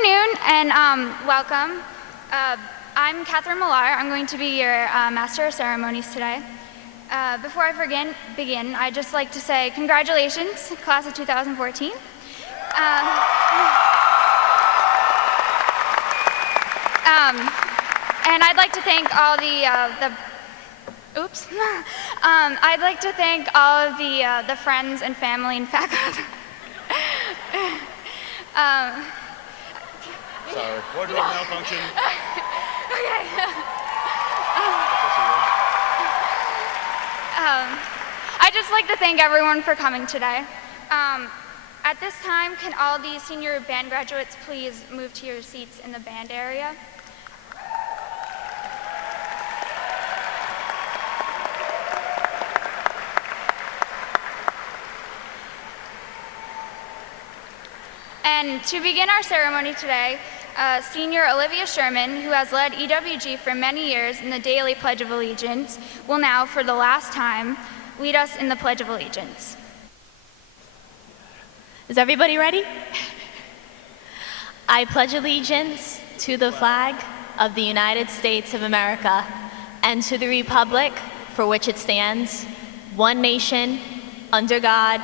afternoon and welcome. I'm Catherine Millar. I'm going to be your Master of Ceremonies today. Before I begin, I'd just like to say congratulations, class of 2014. And I'd like to thank all I'd like to thank all of the friends and family and faculty. Sorry, wardrobe malfunction. Okay. I'd just like to thank everyone for coming today. At this time, can all the senior band graduates please move to your seats in the band area? And to begin our ceremony today, Senior Olivia Sherman, who has led EWG for many years in the daily Pledge of Allegiance, will now, for the last time, lead us in the Pledge of Allegiance. Is everybody ready? I pledge allegiance to the flag of the United States of America and to the republic for which it stands, one nation, under God,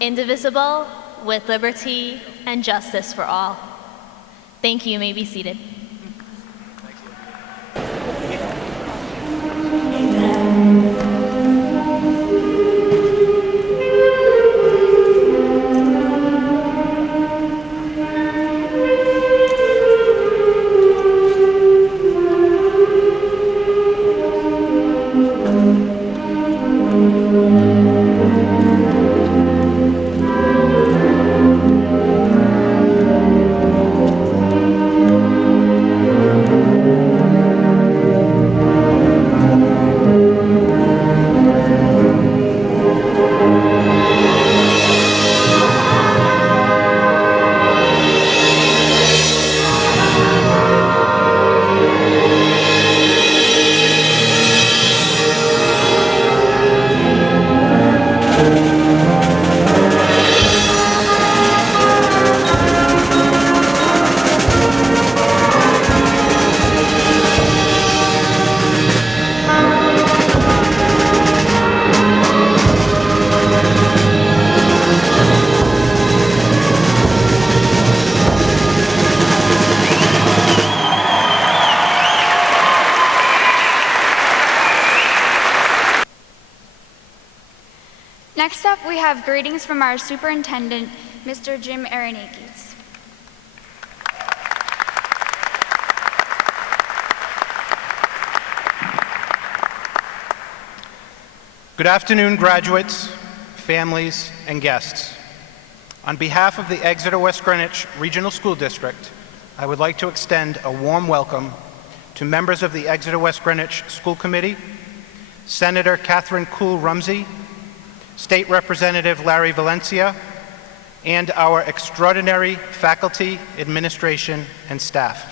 indivisible, with liberty and justice for all. Thank you. You may be seated. Next up, we have greetings from our superintendent, Mr. Jim Aronakis. Good afternoon, graduates, families, and guests. On behalf of the Exeter-West Greenwich Regional School District, I would like to extend a warm welcome to members of the Exeter-West Greenwich School Committee, Senator Catherine Cool-Rumsey, State Representative Larry Valencia, and our extraordinary faculty, administration, and staff.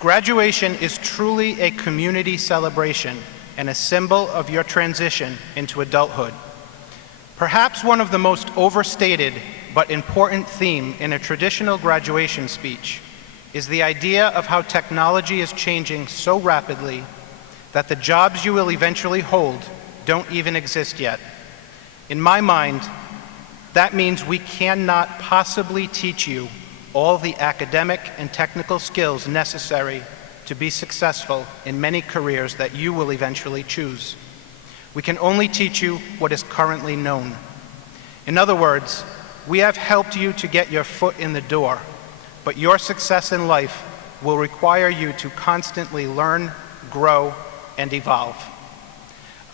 Graduation is truly a community celebration and a symbol of your transition into adulthood. Perhaps one of the most overstated but important theme in a traditional graduation speech is the idea of how technology is changing so rapidly that the jobs you will eventually hold don't even exist yet. In my mind, that means we cannot possibly teach you all the academic and technical skills necessary to be successful in many careers that you will eventually choose. We can only teach you what is currently known. In other words, we have helped you to get your foot in the door, but your success in life will require you to constantly learn, grow, and evolve.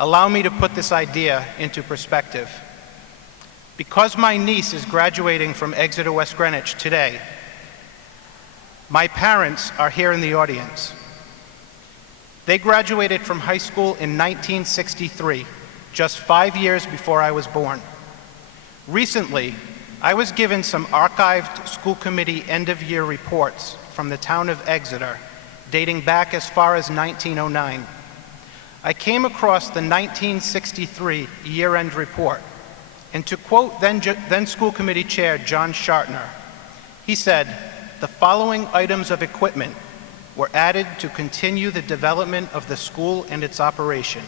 Allow me to put this idea into perspective. Because my niece is graduating from Exeter-West Greenwich today, my parents are here in the audience. They graduated from high school in 1963, just 5 years before I was born. Recently, I was given some archived school committee end-of-year reports from the town of Exeter, dating back as far as 1909. I came across the 1963 year-end report, and to quote then School Committee Chair John Shartner, he said, "The following items of equipment were added to continue the development of the school and its operation: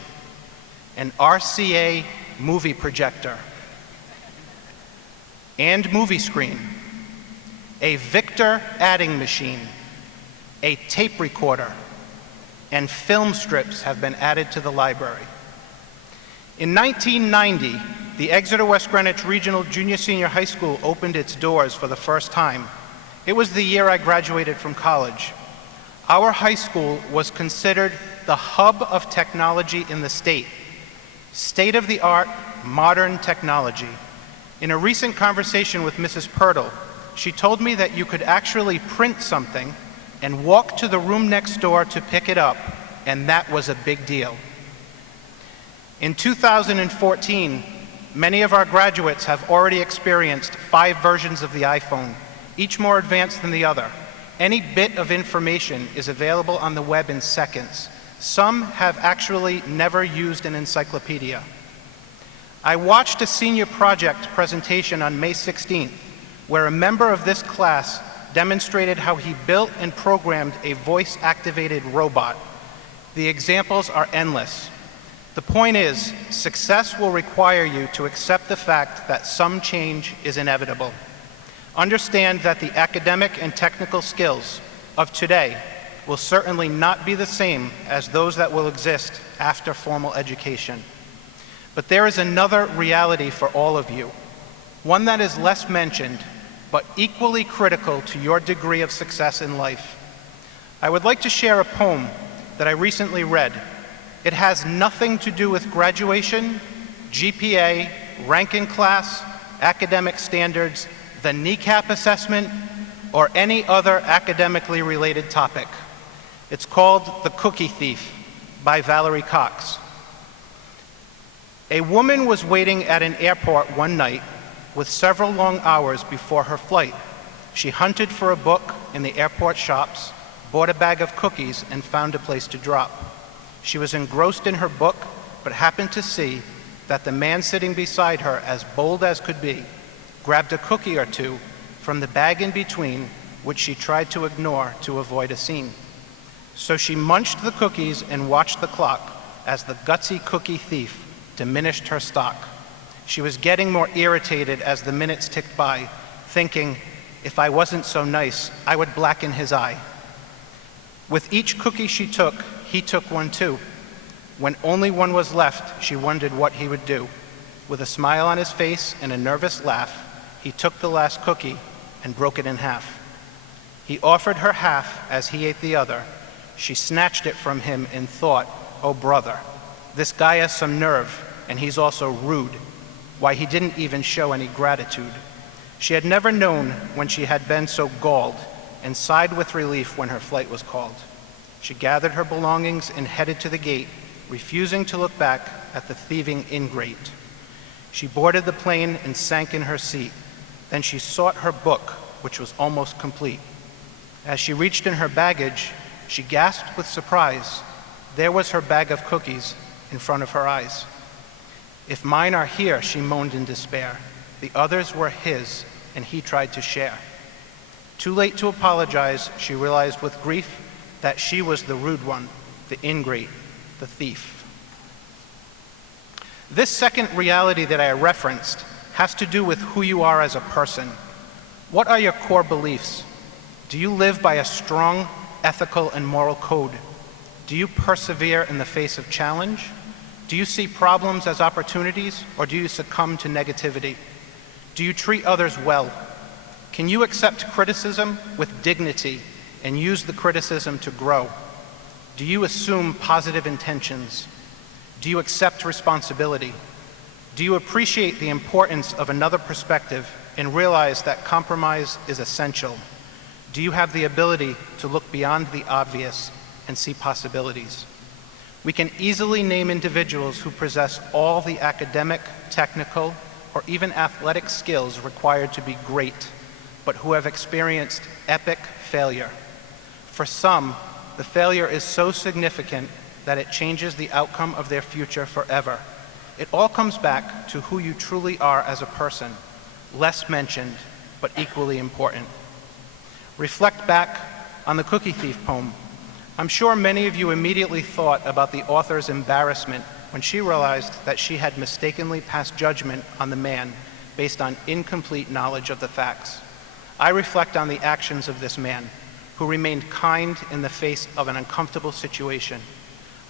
an RCA movie projector and movie screen, a Victor adding machine, a tape recorder, and film strips have been added to the library." In 1990, the Exeter-West Greenwich Regional Junior-Senior High School opened its doors for the first time. It was the year I graduated from college. Our high school was considered the hub of technology in the state. State-of-the-art, modern technology. In a recent conversation with Mrs. Pirtle, she told me that you could actually print something and walk to the room next door to pick it up, and that was a big deal. In 2014, many of our graduates have already experienced 5 versions of the iPhone, each more advanced than the other. Any bit of information is available on the web in seconds. Some have actually never used an encyclopedia. I watched a senior project presentation on May 16th, where a member of this class demonstrated how he built and programmed a voice-activated robot. The examples are endless. The point is, success will require you to accept the fact that some change is inevitable. Understand that the academic and technical skills of today will certainly not be the same as those that will exist after formal education. But there is another reality for all of you, one that is less mentioned, but equally critical to your degree of success in life. I would like to share a poem that I recently read. It has nothing to do with graduation, GPA, rank in class, academic standards, the kneecap assessment, or any other academically related topic. It's called The Cookie Thief by Valerie Cox. A woman was waiting at an airport one night with several long hours before her flight. She hunted for a book in the airport shops, bought a bag of cookies, and found a place to drop. She was engrossed in her book, but happened to see that the man sitting beside her, as bold as could be, grabbed a cookie or two from the bag in between, which she tried to ignore to avoid a scene. So she munched the cookies and watched the clock as the gutsy cookie thief diminished her stock. She was getting more irritated as the minutes ticked by, thinking, if I wasn't so nice, I would blacken his eye. With each cookie she took, he took one too. When only one was left, she wondered what he would do. With a smile on his face and a nervous laugh, he took the last cookie and broke it in half. He offered her half as he ate the other. She snatched it from him and thought, oh brother, this guy has some nerve, and he's also rude. Why, he didn't even show any gratitude. She had never known when she had been so galled, and sighed with relief when her flight was called. She gathered her belongings and headed to the gate, refusing to look back at the thieving ingrate. She boarded the plane and sank in her seat. Then she sought her book, which was almost complete. As she reached in her baggage, she gasped with surprise. There was her bag of cookies in front of her eyes. If mine are here, she moaned in despair. The others were his, and he tried to share. Too late to apologize, she realized with grief that she was the rude one, the ingrate, the thief. This second reality that I referenced has to do with who you are as a person. What are your core beliefs? Do you live by a strong ethical and moral code? Do you persevere in the face of challenge? Do you see problems as opportunities, or do you succumb to negativity? Do you treat others well? Can you accept criticism with dignity and use the criticism to grow? Do you assume positive intentions? Do you accept responsibility? Do you appreciate the importance of another perspective and realize that compromise is essential? Do you have the ability to look beyond the obvious and see possibilities? We can easily name individuals who possess all the academic, technical, or even athletic skills required to be great, but who have experienced epic failure. For some, the failure is so significant that it changes the outcome of their future forever. It all comes back to who you truly are as a person, less mentioned, but equally important. Reflect back on the Cookie Thief poem. I'm sure many of you immediately thought about the author's embarrassment when she realized that she had mistakenly passed judgment on the man based on incomplete knowledge of the facts. I reflect on the actions of this man, who remained kind in the face of an uncomfortable situation.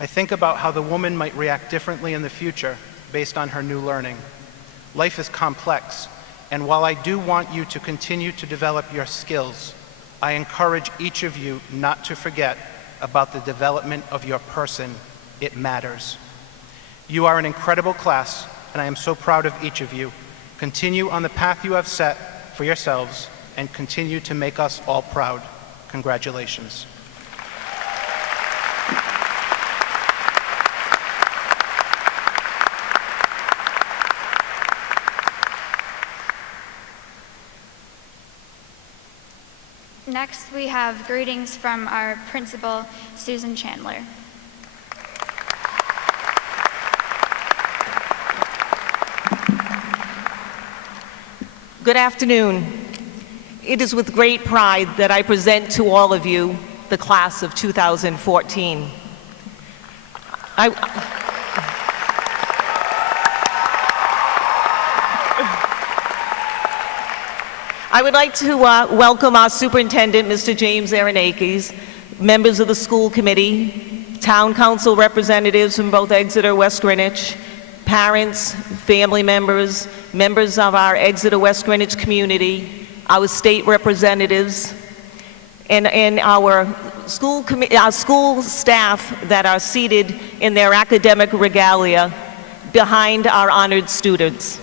I think about how the woman might react differently in the future based on her new learning. Life is complex, and while I do want you to continue to develop your skills, I encourage each of you not to forget about the development of your person. It matters. You are an incredible class, and I am so proud of each of you. Continue on the path you have set for yourselves, and continue to make us all proud. Congratulations. Next, we have greetings from our principal, Susan Chandler. Good afternoon. It is with great pride that I present to all of you the class of 2014. I would like to welcome our superintendent, Mr. James Aronakis, members of the school committee, town council representatives from both Exeter-West Greenwich, parents, family members, members of our Exeter-West Greenwich community, our state representatives, and our school staff that are seated in their academic regalia behind our honored students.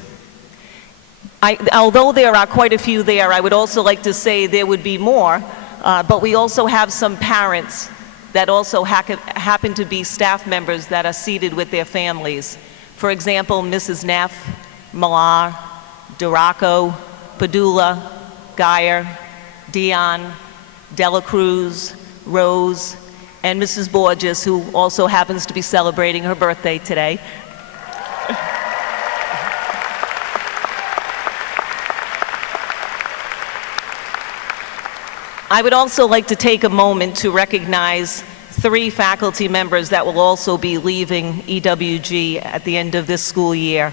Although there are quite a few there, I would also like to say there would be more, but we also have some parents that also happen to be staff members that are seated with their families. For example, Mrs. Neff, Millar, Duraco, Padula, Geyer, Dion, Dela Cruz, Rose, and Mrs. Borges, who also happens to be celebrating her birthday today. I would also like to take a moment to recognize 3 faculty members that will also be leaving EWG at the end of this school year.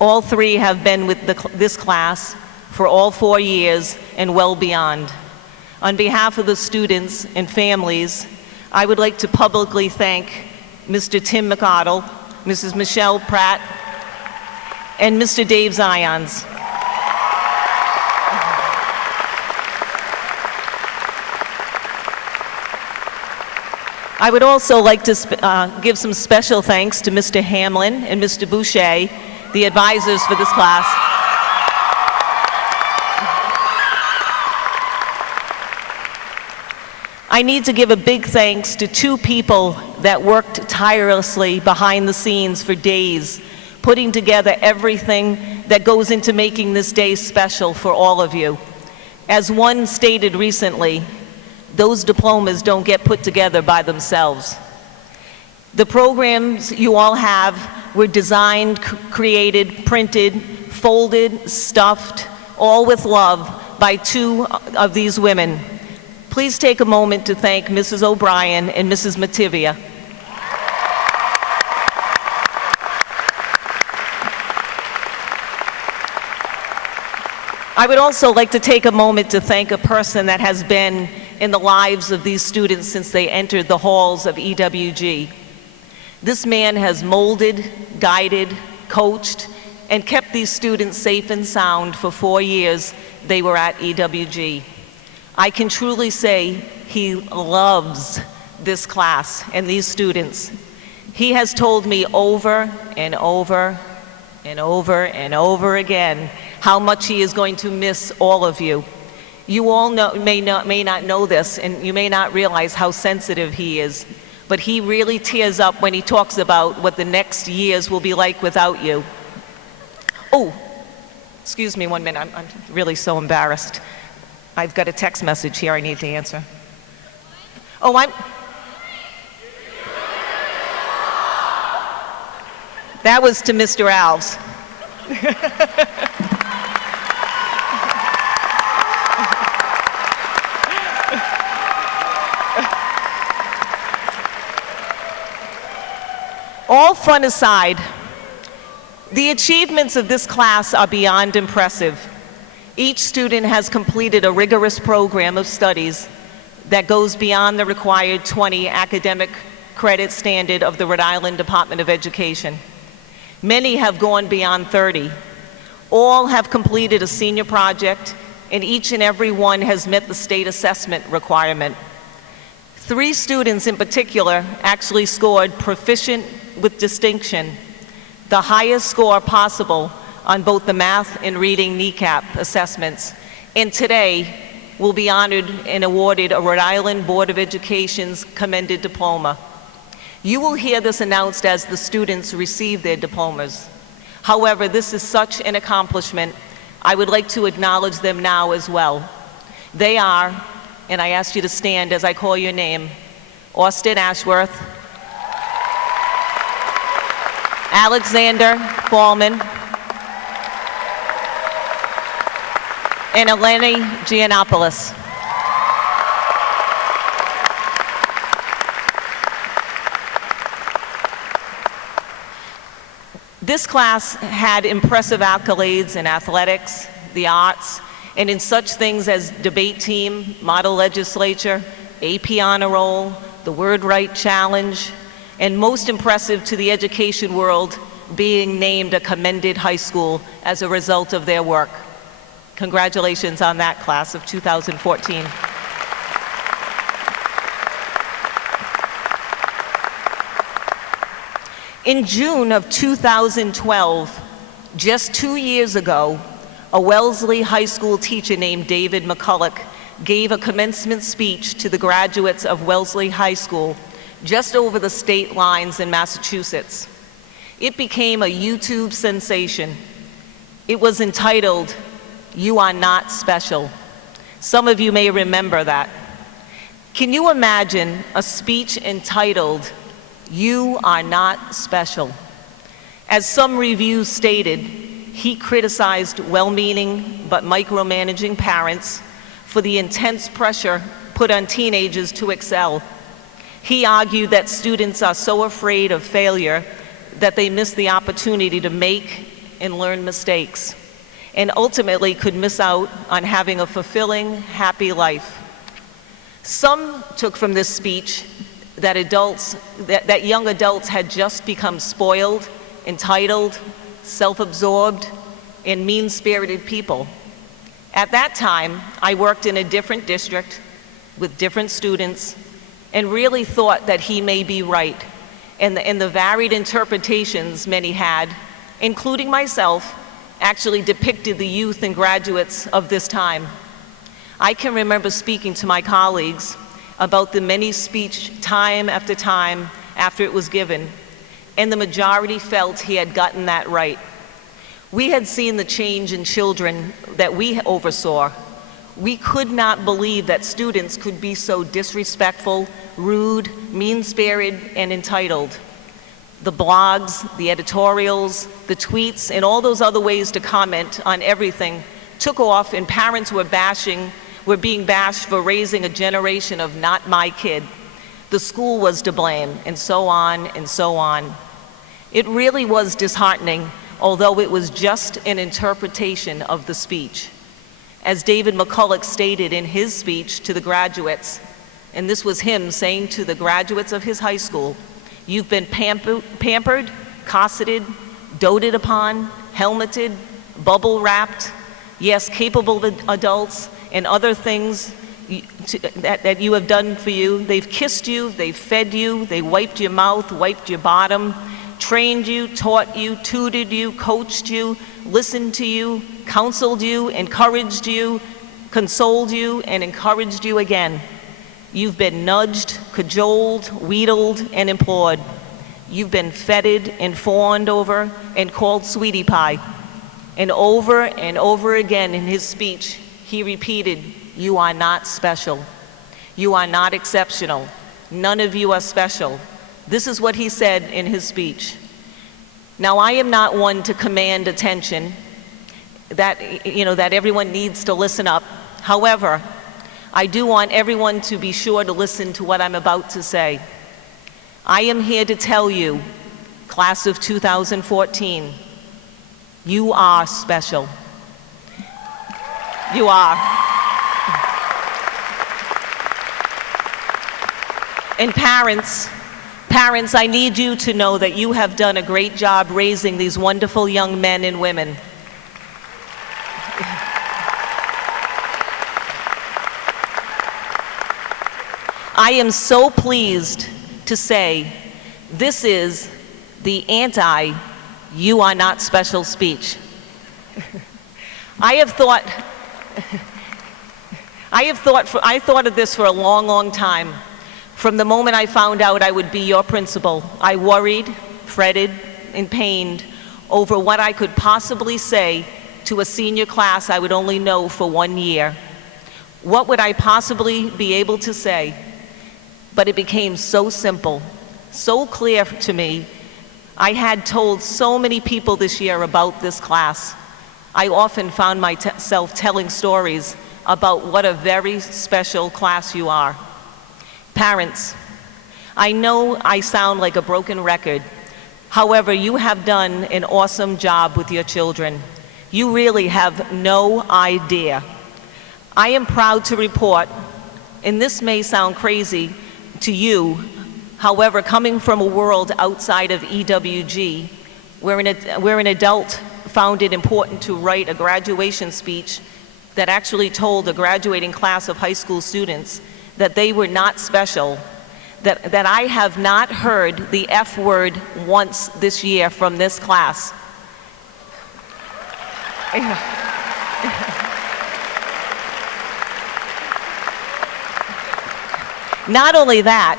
All 3 have been with this class for all 4 years and well beyond. On behalf of the students and families, I would like to publicly thank Mr. Tim McArdle, Mrs. Michelle Pratt, and Mr. Dave Zions. I would also like to give some special thanks to Mr. Hamlin and Mr. Boucher, the advisors for this class. I need to give a big thanks to 2 people that worked tirelessly behind the scenes for days, putting together everything that goes into making this day special for all of you. As one stated recently, those diplomas don't get put together by themselves. The programs you all have were designed, created, printed, folded, stuffed, all with love by 2 of these women. Please take a moment to thank Mrs. O'Brien and Mrs. Mativia. I would also like to take a moment to thank a person that has been in the lives of these students since they entered the halls of EWG. This man has molded, guided, coached, and kept these students safe and sound for 4 years they were at EWG. I can truly say he loves this class and these students. He has told me over and over and over and over again how much he is going to miss all of you. You all may not know this, and you may not realize how sensitive he is, but he really tears up when he talks about what the next years will be like without you. Oh, excuse me 1 minute, I'm really so embarrassed. I've got a text message here I need to answer. Oh, That was to Mr. Alves. All fun aside, the achievements of this class are beyond impressive. Each student has completed a rigorous program of studies that goes beyond the required 20 academic credit standard of the Rhode Island Department of Education. Many have gone beyond 30. All have completed a senior project, and each and every one has met the state assessment requirement. 3 students in particular actually scored proficient with distinction, the highest score possible on both the math and reading kneecap assessments, and today will be honored and awarded a Rhode Island Board of Education's commended diploma. You will hear this announced as the students receive their diplomas. However, this is such an accomplishment, I would like to acknowledge them now as well. They are, and I ask you to stand as I call your name, Austin Ashworth, Alexander Fallman, and Eleni Giannopoulos. This class had impressive accolades in athletics, the arts, and in such things as debate team, model legislature, AP honor roll, the Word Right Challenge, and most impressive to the education world, being named a commended high school as a result of their work. Congratulations on that class of 2014. In June of 2012, just 2 years ago, a Wellesley High School teacher named David McCulloch gave a commencement speech to the graduates of Wellesley High School just over the state lines in Massachusetts. It became a YouTube sensation. It was entitled, "You Are Not Special." Some of you may remember that. Can you imagine a speech entitled, "You Are Not Special"? As some reviews stated, he criticized well-meaning but micromanaging parents for the intense pressure put on teenagers to excel. He argued that students are so afraid of failure that they miss the opportunity to make and learn mistakes, and ultimately could miss out on having a fulfilling, happy life. Some took from this speech that young adults had just become spoiled, entitled, self-absorbed, and mean-spirited people. At that time, I worked in a different district with different students and really thought that he may be right. And the varied interpretations many had, including myself, actually depicted the youth and graduates of this time. I can remember speaking to my colleagues about the many speech time after it was given, and the majority felt he had gotten that right. We had seen the change in children that we oversaw. We could not believe that students could be so disrespectful, rude, mean-spirited, and entitled. The blogs, the editorials, the tweets, and all those other ways to comment on everything took off, and parents were being bashed for raising a generation of "not my kid." The school was to blame, and so on and so on. It really was disheartening, although it was just an interpretation of the speech. As David McCulloch stated in his speech to the graduates, and this was him saying to the graduates of his high school, "You've been pampered, cosseted, doted upon, helmeted, bubble wrapped, yes, capable adults, and other things that you have done for you. They've kissed you, they've fed you, they wiped your mouth, wiped your bottom, trained you, taught you, tutored you, coached you, listened to you, counseled you, encouraged you, consoled you, and encouraged you again. You've been nudged, cajoled, wheedled, and implored. You've been feted and fawned over and called sweetie pie." And over again in his speech, he repeated, "You are not special. You are not exceptional. None of you are special." This is what he said in his speech. Now, I am not one to command attention, that everyone needs to listen up. However, I do want everyone to be sure to listen to what I'm about to say. I am here to tell you, class of 2014, you are special. You are. And parents, I need you to know that you have done a great job raising these wonderful young men and women. I am so pleased to say this is the anti-you are not special speech. I thought of this for a long, long time. From the moment I found out I would be your principal, I worried, fretted, and pained over what I could possibly say to a senior class I would only know for 1 year. What would I possibly be able to say? But it became so simple, so clear to me. I had told so many people this year about this class. I often found myself telling stories about what a very special class you are. Parents, I know I sound like a broken record. However, you have done an awesome job with your children. You really have no idea. I am proud to report, and this may sound crazy to you, however, coming from a world outside of EWG, where an adult found it important to write a graduation speech that actually told a graduating class of high school students that they were not special, that I have not heard the F word once this year from this class. Not only that,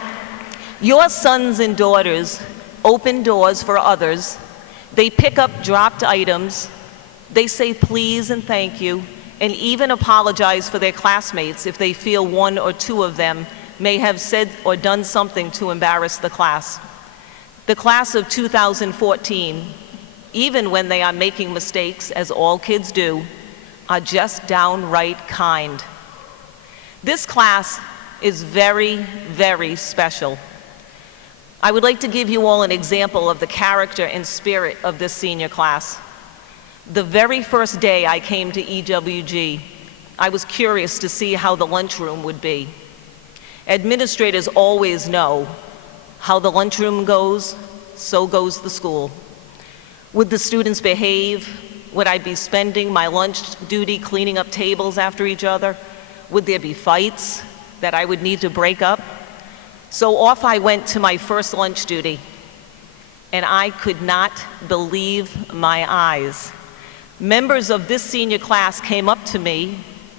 your sons and daughters open doors for others. They pick up dropped items. They say please and thank you, and even apologize for their classmates if they feel one or two of them may have said or done something to embarrass the class. The class of 2014, even when they are making mistakes, as all kids do, are just downright kind. This class is very, very special. I would like to give you all an example of the character and spirit of this senior class. The very first day I came to EWG, I was curious to see how the lunchroom would be. Administrators always know how the lunchroom goes, so goes the school. Would the students behave? Would I be spending my lunch duty cleaning up tables after each other? Would there be fights that I would need to break up? So off I went to my first lunch duty, and I could not believe my eyes. Members of this senior class came up to me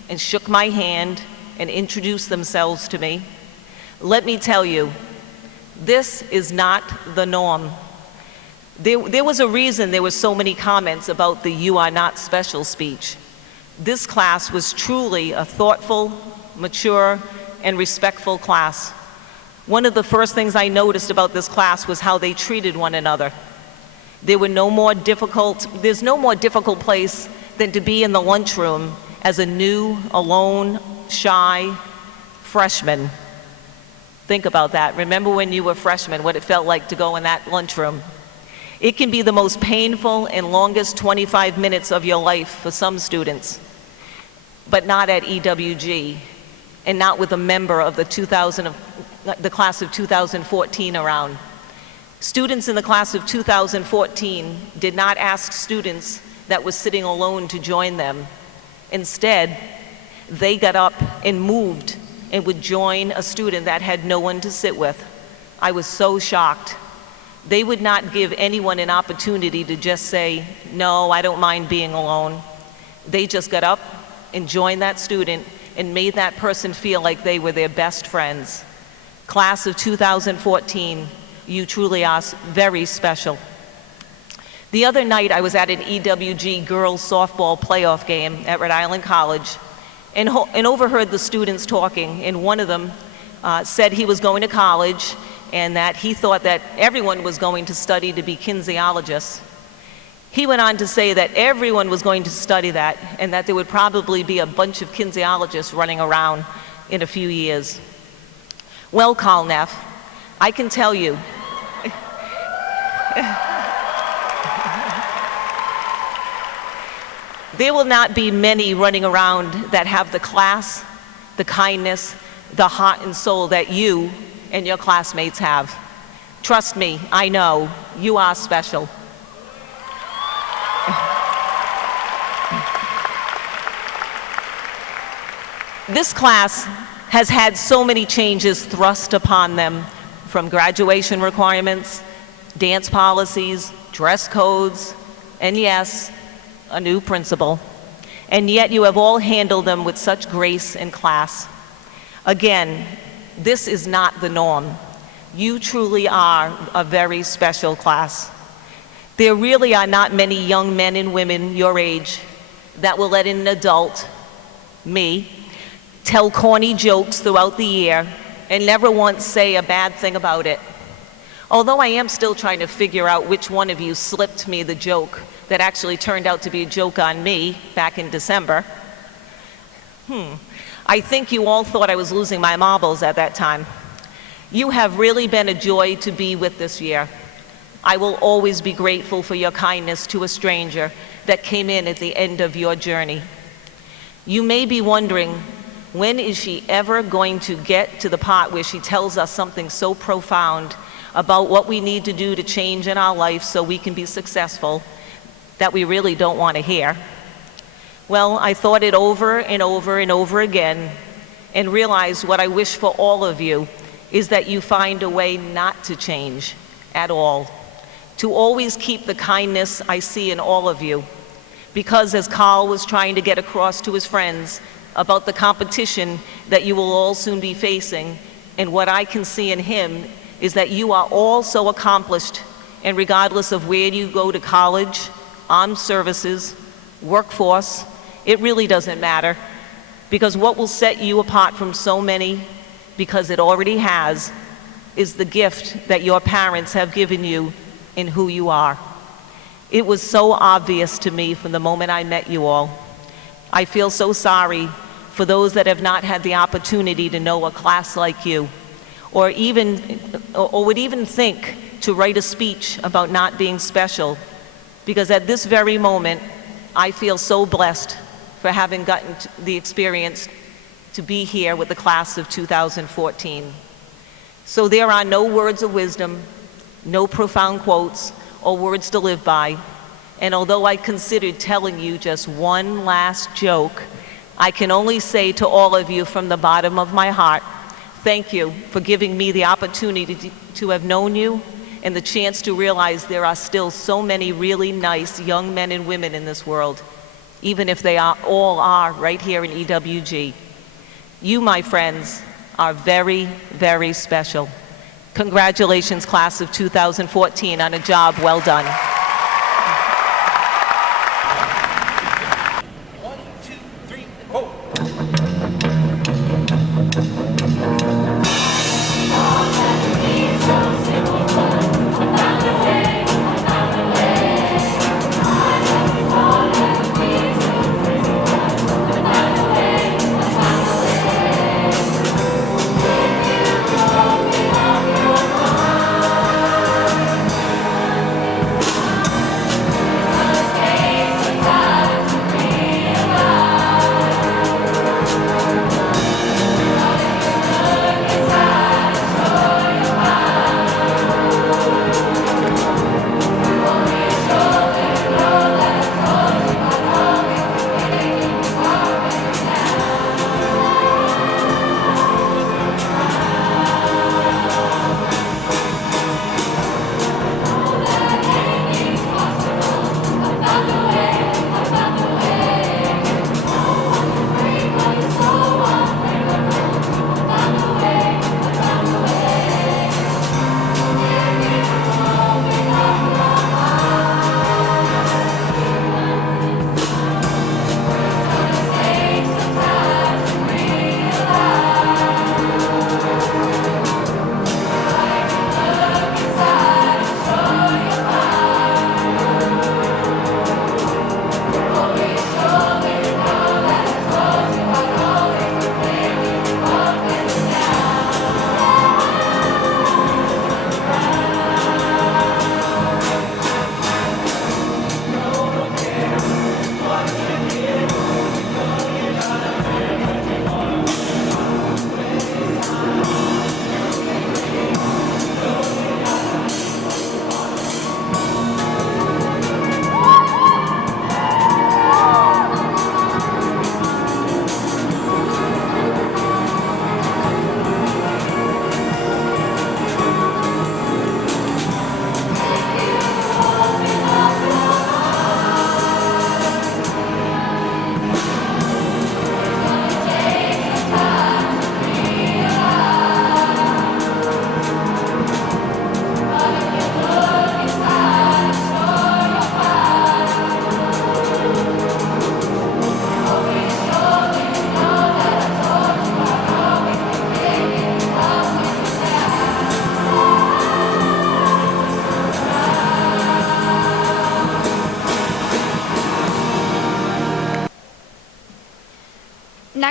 and shook my hand and introduced themselves to me. Let me tell you, this is not the norm. There was a reason there were so many comments about the "you are not special" speech. This class was truly a thoughtful, mature, and respectful class. One of the first things I noticed about this class was how they treated one another. There's no more difficult place than to be in the lunchroom as a new, alone, shy freshman. Think about that. Remember when you were freshmen, what it felt like to go in that lunchroom. It can be the most painful and longest 25 minutes of your life for some students, but not at EWG, and not with a member of the class of 2014 around. Students in the class of 2014 did not ask students that were sitting alone to join them. Instead, they got up and moved and would join a student that had no one to sit with. I was so shocked. They would not give anyone an opportunity to just say, "No, I don't mind being alone." They just got up and joined that student and made that person feel like they were their best friends. Class of 2014, you truly are very special. The other night I was at an EWG girls softball playoff game at Rhode Island College and overheard the students talking, and one of them said he was going to college and that he thought that everyone was going to study to be kinesiologists. He went on to say that everyone was going to study that and that there would probably be a bunch of kinesiologists running around in a few years. Well, Carl Neff, I can tell you, there will not be many running around that have the class, the kindness, the heart and soul that you and your classmates have. Trust me, I know, you are special. This class has had so many changes thrust upon them, from graduation requirements, dance policies, dress codes, and yes, a new principal. And yet you have all handled them with such grace and class. Again, this is not the norm. You truly are a very special class. There really are not many young men and women your age that will let an adult, me, tell corny jokes throughout the year and never once say a bad thing about it. Although I am still trying to figure out which one of you slipped me the joke that actually turned out to be a joke on me back in December. I think you all thought I was losing my marbles at that time. You have really been a joy to be with this year. I will always be grateful for your kindness to a stranger that came in at the end of your journey. You may be wondering, when is she ever going to get to the part where she tells us something so profound about what we need to do to change in our life so we can be successful that we really don't want to hear? Well, I thought it over and over and over again and realized what I wish for all of you is that you find a way not to change at all, to always keep the kindness I see in all of you. Because as Carl was trying to get across to his friends about the competition that you will all soon be facing, and what I can see in him is that you are all so accomplished, and regardless of where you go to college, armed services, workforce, it really doesn't matter, because what will set you apart from so many, because it already has, is the gift that your parents have given you in who you are. It was so obvious to me from the moment I met you all. I feel so sorry for those that have not had the opportunity to know a class like you, or would even think to write a speech about not being special, because at this very moment, I feel so blessed for having gotten the experience to be here with the class of 2014. So there are no words of wisdom, no profound quotes or words to live by. And although I considered telling you just one last joke, I can only say to all of you from the bottom of my heart, thank you for giving me the opportunity to have known you and the chance to realize there are still so many really nice young men and women in this world, even if they all are right here in EWG. You, my friends, are very, very special. Congratulations, class of 2014, on a job well done.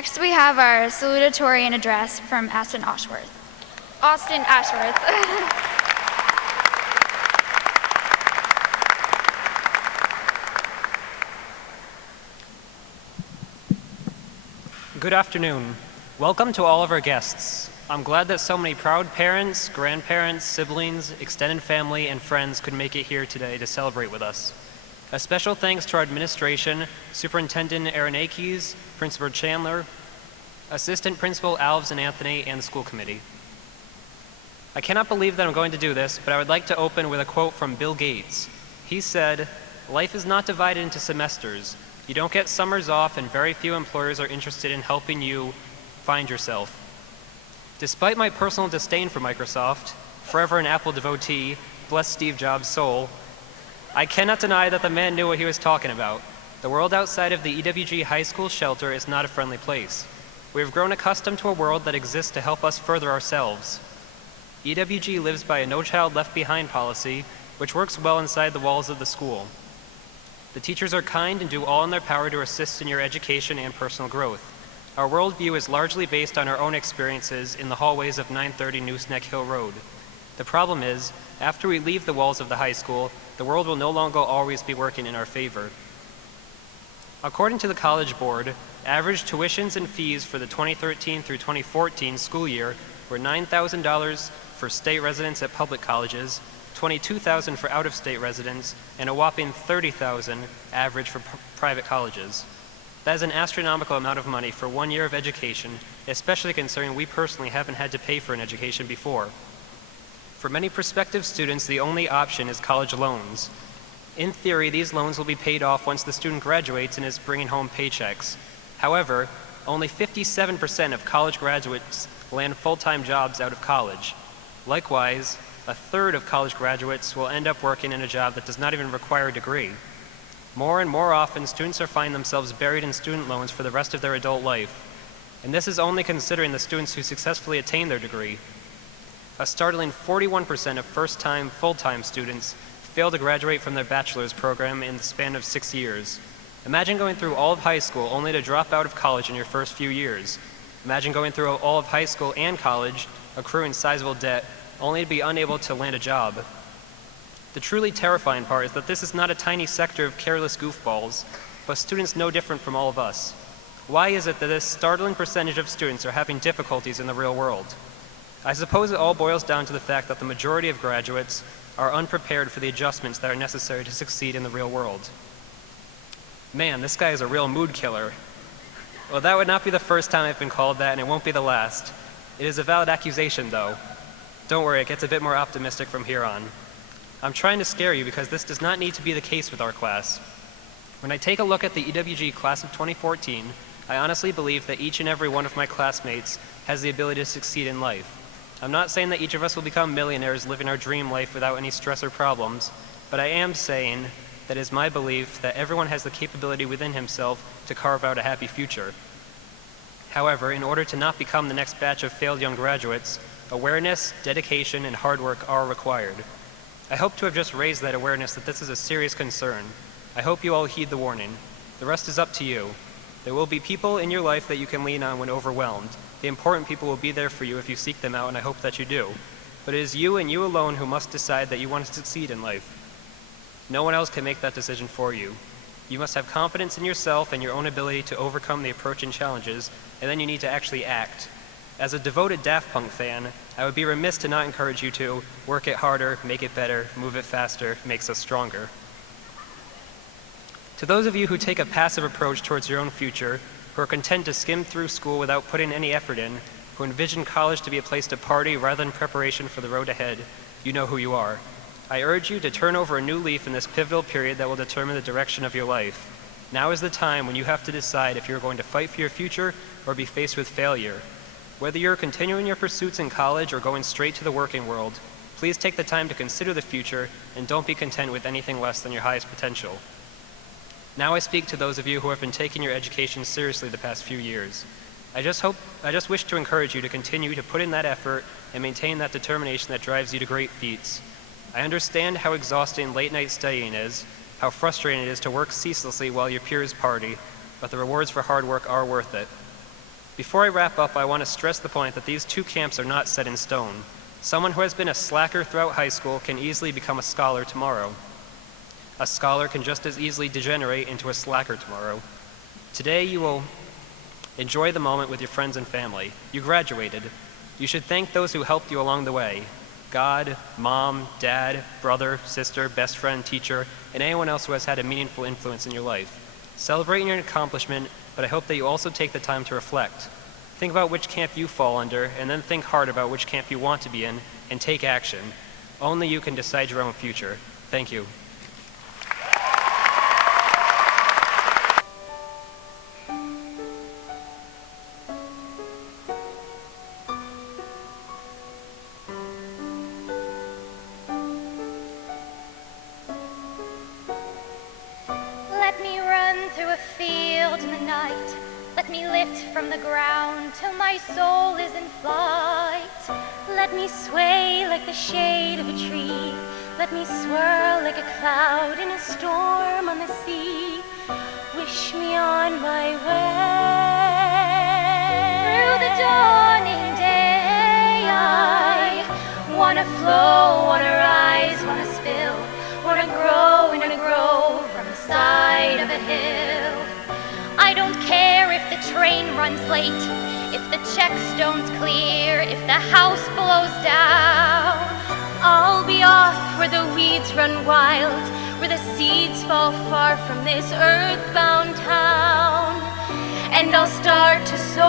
Next, we have our salutatorian and address from Austin Ashworth. Austin Ashworth. Good afternoon. Welcome to all of our guests. I'm glad that so many proud parents, grandparents, siblings, extended family, and friends could make it here today to celebrate with us. A special thanks to our administration, Superintendent Aronakis, Principal Chandler, Assistant Principal Alves and Anthony, and the school committee. I cannot believe that I'm going to do this, but I would like to open with a quote from Bill Gates. He said, "Life is not divided into semesters. You don't get summers off, and very few employers are interested in helping you find yourself." Despite my personal disdain for Microsoft, forever an Apple devotee, bless Steve Jobs' soul, I cannot deny that the man knew what he was talking about. The world outside of the EWG high school shelter is not a friendly place. We have grown accustomed to a world that exists to help us further ourselves. EWG lives by a no child left behind policy, which works well inside the walls of the school. The teachers are kind and do all in their power to assist in your education and personal growth. Our worldview is largely based on our own experiences in the hallways of 930 Nooseneck Hill Road. The problem is, after we leave the walls of the high school, the world will no longer always be working in our favor. According to the College Board, average tuitions and fees for the 2013 through 2014 school year were $9,000 for state residents at public colleges, $22,000 for out-of-state residents, and a whopping $30,000 average for private colleges. That is an astronomical amount of money for 1 year of education, especially considering we personally haven't had to pay for an education before. For many prospective students, the only option is college loans. In theory, these loans will be paid off once the student graduates and is bringing home paychecks. However, only 57% of college graduates land full-time jobs out of college. Likewise, a third of college graduates will end up working in a job that does not even require a degree. More and more often, students are finding themselves buried in student loans for the rest of their adult life. And this is only considering the students who successfully attain their degree. A startling 41% of first-time, full-time students fail to graduate from their bachelor's program in the span of 6 years. Imagine going through all of high school only to drop out of college in your first few years. Imagine going through all of high school and college, accruing sizable debt, only to be unable to land a job. The truly terrifying part is that this is not a tiny sector of careless goofballs, but students no different from all of us. Why is it that this startling percentage of students are having difficulties in the real world? I suppose it all boils down to the fact that the majority of graduates are unprepared for the adjustments that are necessary to succeed in the real world. Man, this guy is a real mood killer. Well, that would not be the first time I've been called that, and it won't be the last. It is a valid accusation, though. Don't worry, it gets a bit more optimistic from here on. I'm trying to scare you because this does not need to be the case with our class. When I take a look at the EWG class of 2014, I honestly believe that each and every one of my classmates has the ability to succeed in life. I'm not saying that each of us will become millionaires living our dream life without any stress or problems, but I am saying that it is my belief that everyone has the capability within himself to carve out a happy future. However, in order to not become the next batch of failed young graduates, awareness, dedication, and hard work are required. I hope to have just raised that awareness that this is a serious concern. I hope you all heed the warning. The rest is up to you. There will be people in your life that you can lean on when overwhelmed. The important people will be there for you if you seek them out, and I hope that you do. But it is you and you alone who must decide that you want to succeed in life. No one else can make that decision for you. You must have confidence in yourself and your own ability to overcome the approaching challenges, and then you need to actually act. As a devoted Daft Punk fan, I would be remiss to not encourage you to work it harder, make it better, move it faster, makes us stronger. To those of you who take a passive approach towards your own future, who are content to skim through school without putting any effort in, who envision college to be a place to party rather than preparation for the road ahead, you know who you are. I urge you to turn over a new leaf in this pivotal period that will determine the direction of your life. Now is the time when you have to decide if you're going to fight for your future or be faced with failure. Whether you're continuing your pursuits in college or going straight to the working world, please take the time to consider the future and don't be content with anything less than your highest potential. Now I speak to those of you who have been taking your education seriously the past few years. I just wish to encourage you to continue to put in that effort and maintain that determination that drives you to great feats. I understand how exhausting late-night studying is, how frustrating it is to work ceaselessly while your peers party, but the rewards for hard work are worth it. Before I wrap up, I want to stress the point that these two camps are not set in stone. Someone who has been a slacker throughout high school can easily become a scholar tomorrow. A scholar can just as easily degenerate into a slacker tomorrow. Today you will enjoy the moment with your friends and family. You graduated. You should thank those who helped you along the way. God, mom, dad, brother, sister, best friend, teacher, and anyone else who has had a meaningful influence in your life. Celebrate your accomplishment, but I hope that you also take the time to reflect. Think about which camp you fall under, and then think hard about which camp you want to be in, and take action. Only you can decide your own future. Thank you. Let me run through a field in the night. Let me lift from the ground till my soul is in flight. Let me sway like the shade of a tree. Let me swirl like a cloud in a storm on the sea. Wish me on my way. Through the dawning day, I wanna flow, wanna rise, wanna spill, wanna grow in a grove from the side of a hill. I don't care if the train runs late, if the check stone's clear, if the house blows down. I'll be off where the weeds run wild, where the seeds fall far from this earthbound town. And I'll start to soar.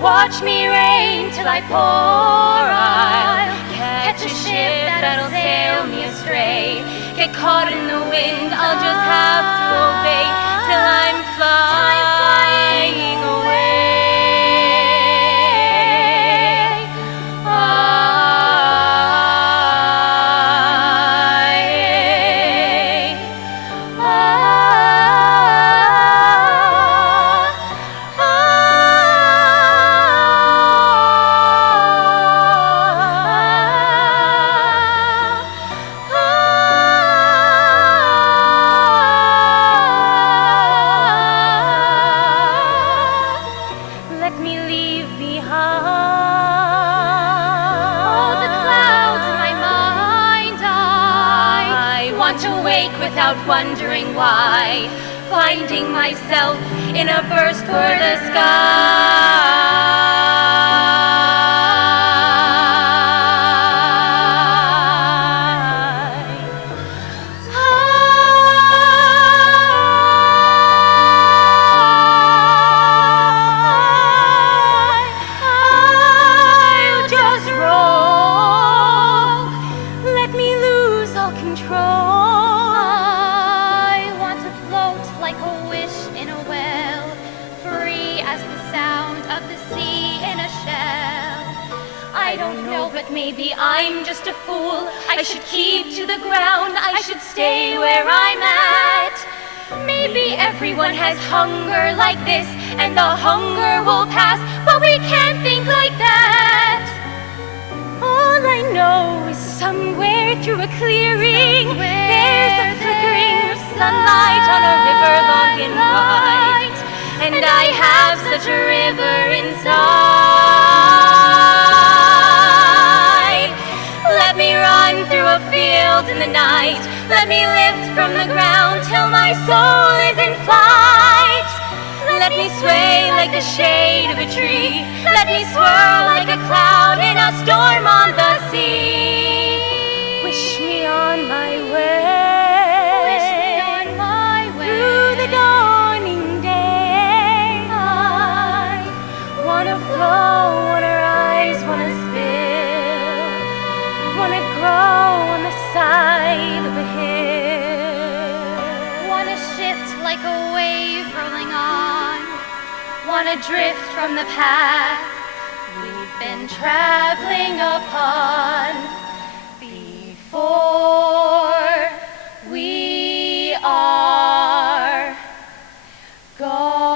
Watch me rain till I pour. I'll catch a ship that'll sail me astray. Get caught in the wind, I'll just have to obey till I'm flying away. Let me leave behind all the clouds in my mind. I want to wake without wondering why, finding myself in a burst for the I'll just roll. Let me lose all control. I want to float like a wish in a well, free as the sound of the sea in a shell. I don't know, but maybe I'm just a fool. I should keep to the ground. I should stay where I'm at. Maybe everyone has hunger like this, and the hunger will pass, but we can't think like that. All I know is somewhere through a clearing, there's a flickering of sunlight on a river long and wide, and I have such a river inside. Let me run through a field in the night. Let me lift from the ground till my soul is in flight. Let me sway like the shade of a tree. Let me swirl like a cloud in a storm on the sea. Wish me on my way. Wish me on my way. Through the dawning day. I wanna flow, wanna rise, wanna spill, wanna grow on the side of a hill. Wanna shift like a wave rolling on. Wanna drift from the path we've been traveling upon before we are gone.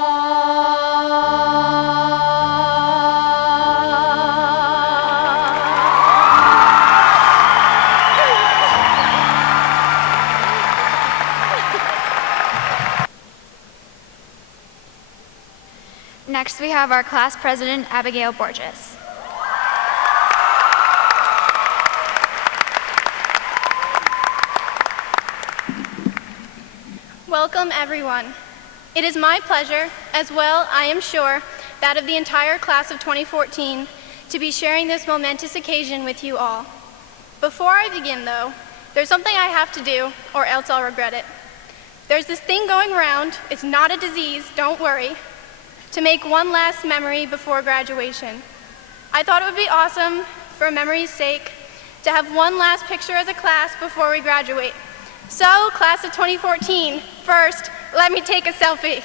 Next, we have our class president, Abigail Borges. Welcome, everyone. It is my pleasure, as well, I am sure, that of the entire class of 2014, to be sharing this momentous occasion with you all. Before I begin, though, there's something I have to do, or else I'll regret it. There's this thing going around, it's not a disease, don't worry, to make one last memory before graduation. I thought it would be awesome, for memory's sake, to have one last picture as a class before we graduate. So, class of 2014, first, let me take a selfie.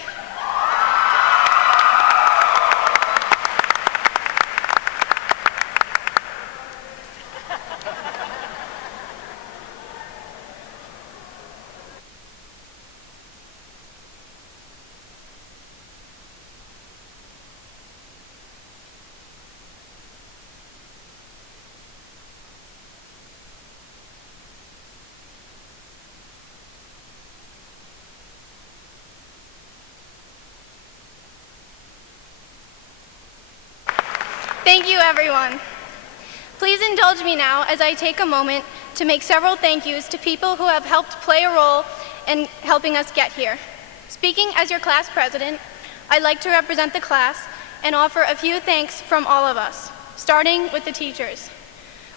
Thank you, everyone. Please indulge me now as I take a moment to make several thank yous to people who have helped play a role in helping us get here. Speaking as your class president, I'd like to represent the class and offer a few thanks from all of us, starting with the teachers.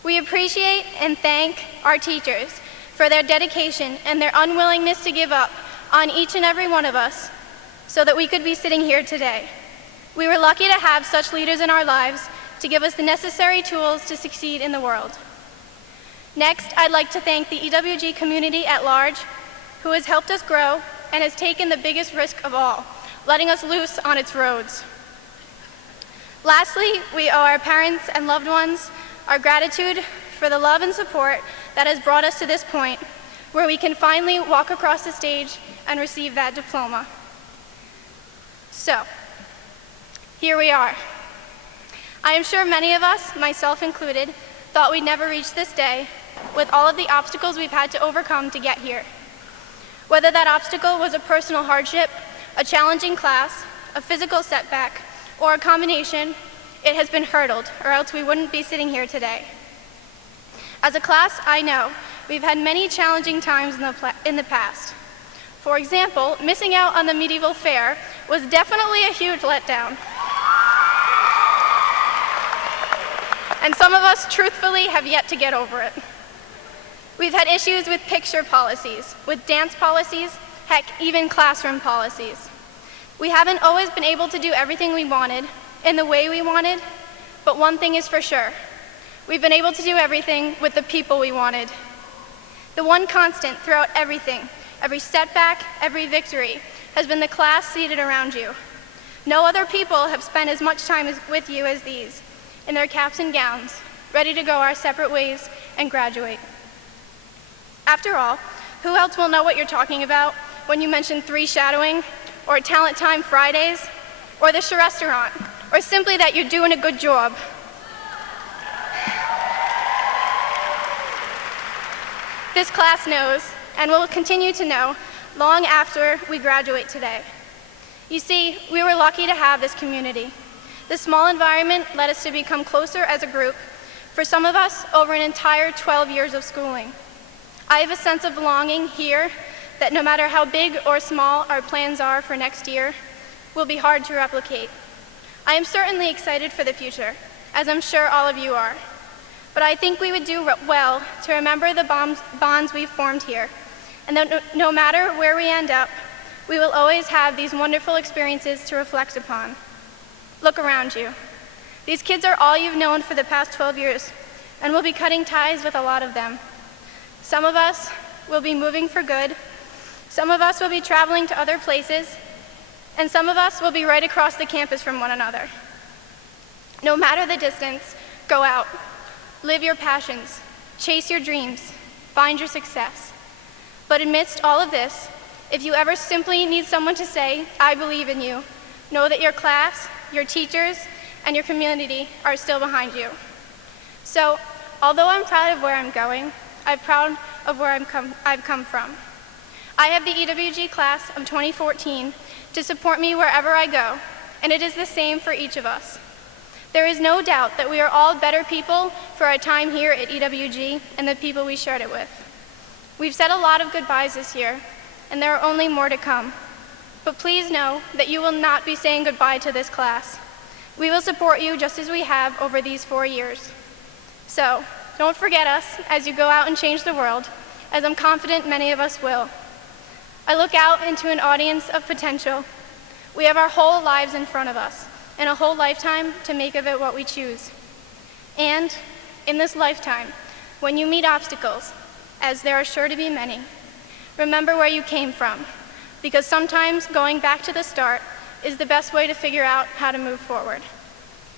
We appreciate and thank our teachers for their dedication and their unwillingness to give up on each and every one of us so that we could be sitting here today. We were lucky to have such leaders in our lives to give us the necessary tools to succeed in the world. Next, I'd like to thank the EWG community at large, who has helped us grow and has taken the biggest risk of all, letting us loose on its roads. Lastly, we owe our parents and loved ones our gratitude for the love and support that has brought us to this point, where we can finally walk across the stage and receive that diploma. So, here we are. I am sure many of us, myself included, thought we'd never reach this day with all of the obstacles we've had to overcome to get here. Whether that obstacle was a personal hardship, a challenging class, a physical setback, or a combination, it has been hurdled, or else we wouldn't be sitting here today. As a class, I know we've had many challenging times in the past. For example, missing out on the medieval fair was definitely a huge letdown. And some of us, truthfully, have yet to get over it. We've had issues with picture policies, with dance policies, heck, even classroom policies. We haven't always been able to do everything we wanted, in the way we wanted, but one thing is for sure. We've been able to do everything with the people we wanted. The one constant throughout everything, every setback, every victory, has been the class seated around you. No other people have spent as much time with you as these, in their caps and gowns, ready to go our separate ways and graduate. After all, who else will know what you're talking about when you mention 3 shadowing, or Talent Time Fridays, or the restaurant, or simply that you're doing a good job? This class knows, and will continue to know, long after we graduate today. You see, we were lucky to have this community. This small environment led us to become closer as a group, for some of us, over an entire 12 years of schooling. I have a sense of belonging here that no matter how big or small our plans are for next year, will be hard to replicate. I am certainly excited for the future, as I'm sure all of you are. But I think we would do well to remember the bonds we've formed here, and that no matter where we end up, we will always have these wonderful experiences to reflect upon. Look around you. These kids are all you've known for the past 12 years, and we'll be cutting ties with a lot of them. Some of us will be moving for good, some of us will be traveling to other places, and some of us will be right across the campus from one another. No matter the distance, go out. Live your passions, chase your dreams, find your success. But amidst all of this, if you ever simply need someone to say, "I believe in you," know that your class, your teachers, and your community are still behind you. So, although I'm proud of where I'm going, I'm proud of where I've come from. I have the EWG class of 2014 to support me wherever I go, and it is the same for each of us. There is no doubt that we are all better people for our time here at EWG and the people we shared it with. We've said a lot of goodbyes this year, and there are only more to come. But please know that you will not be saying goodbye to this class. We will support you just as we have over these 4 years. So, don't forget us as you go out and change the world, as I'm confident many of us will. I look out into an audience of potential. We have our whole lives in front of us, and a whole lifetime to make of it what we choose. And in this lifetime, when you meet obstacles, as there are sure to be many, remember where you came from, because sometimes going back to the start is the best way to figure out how to move forward.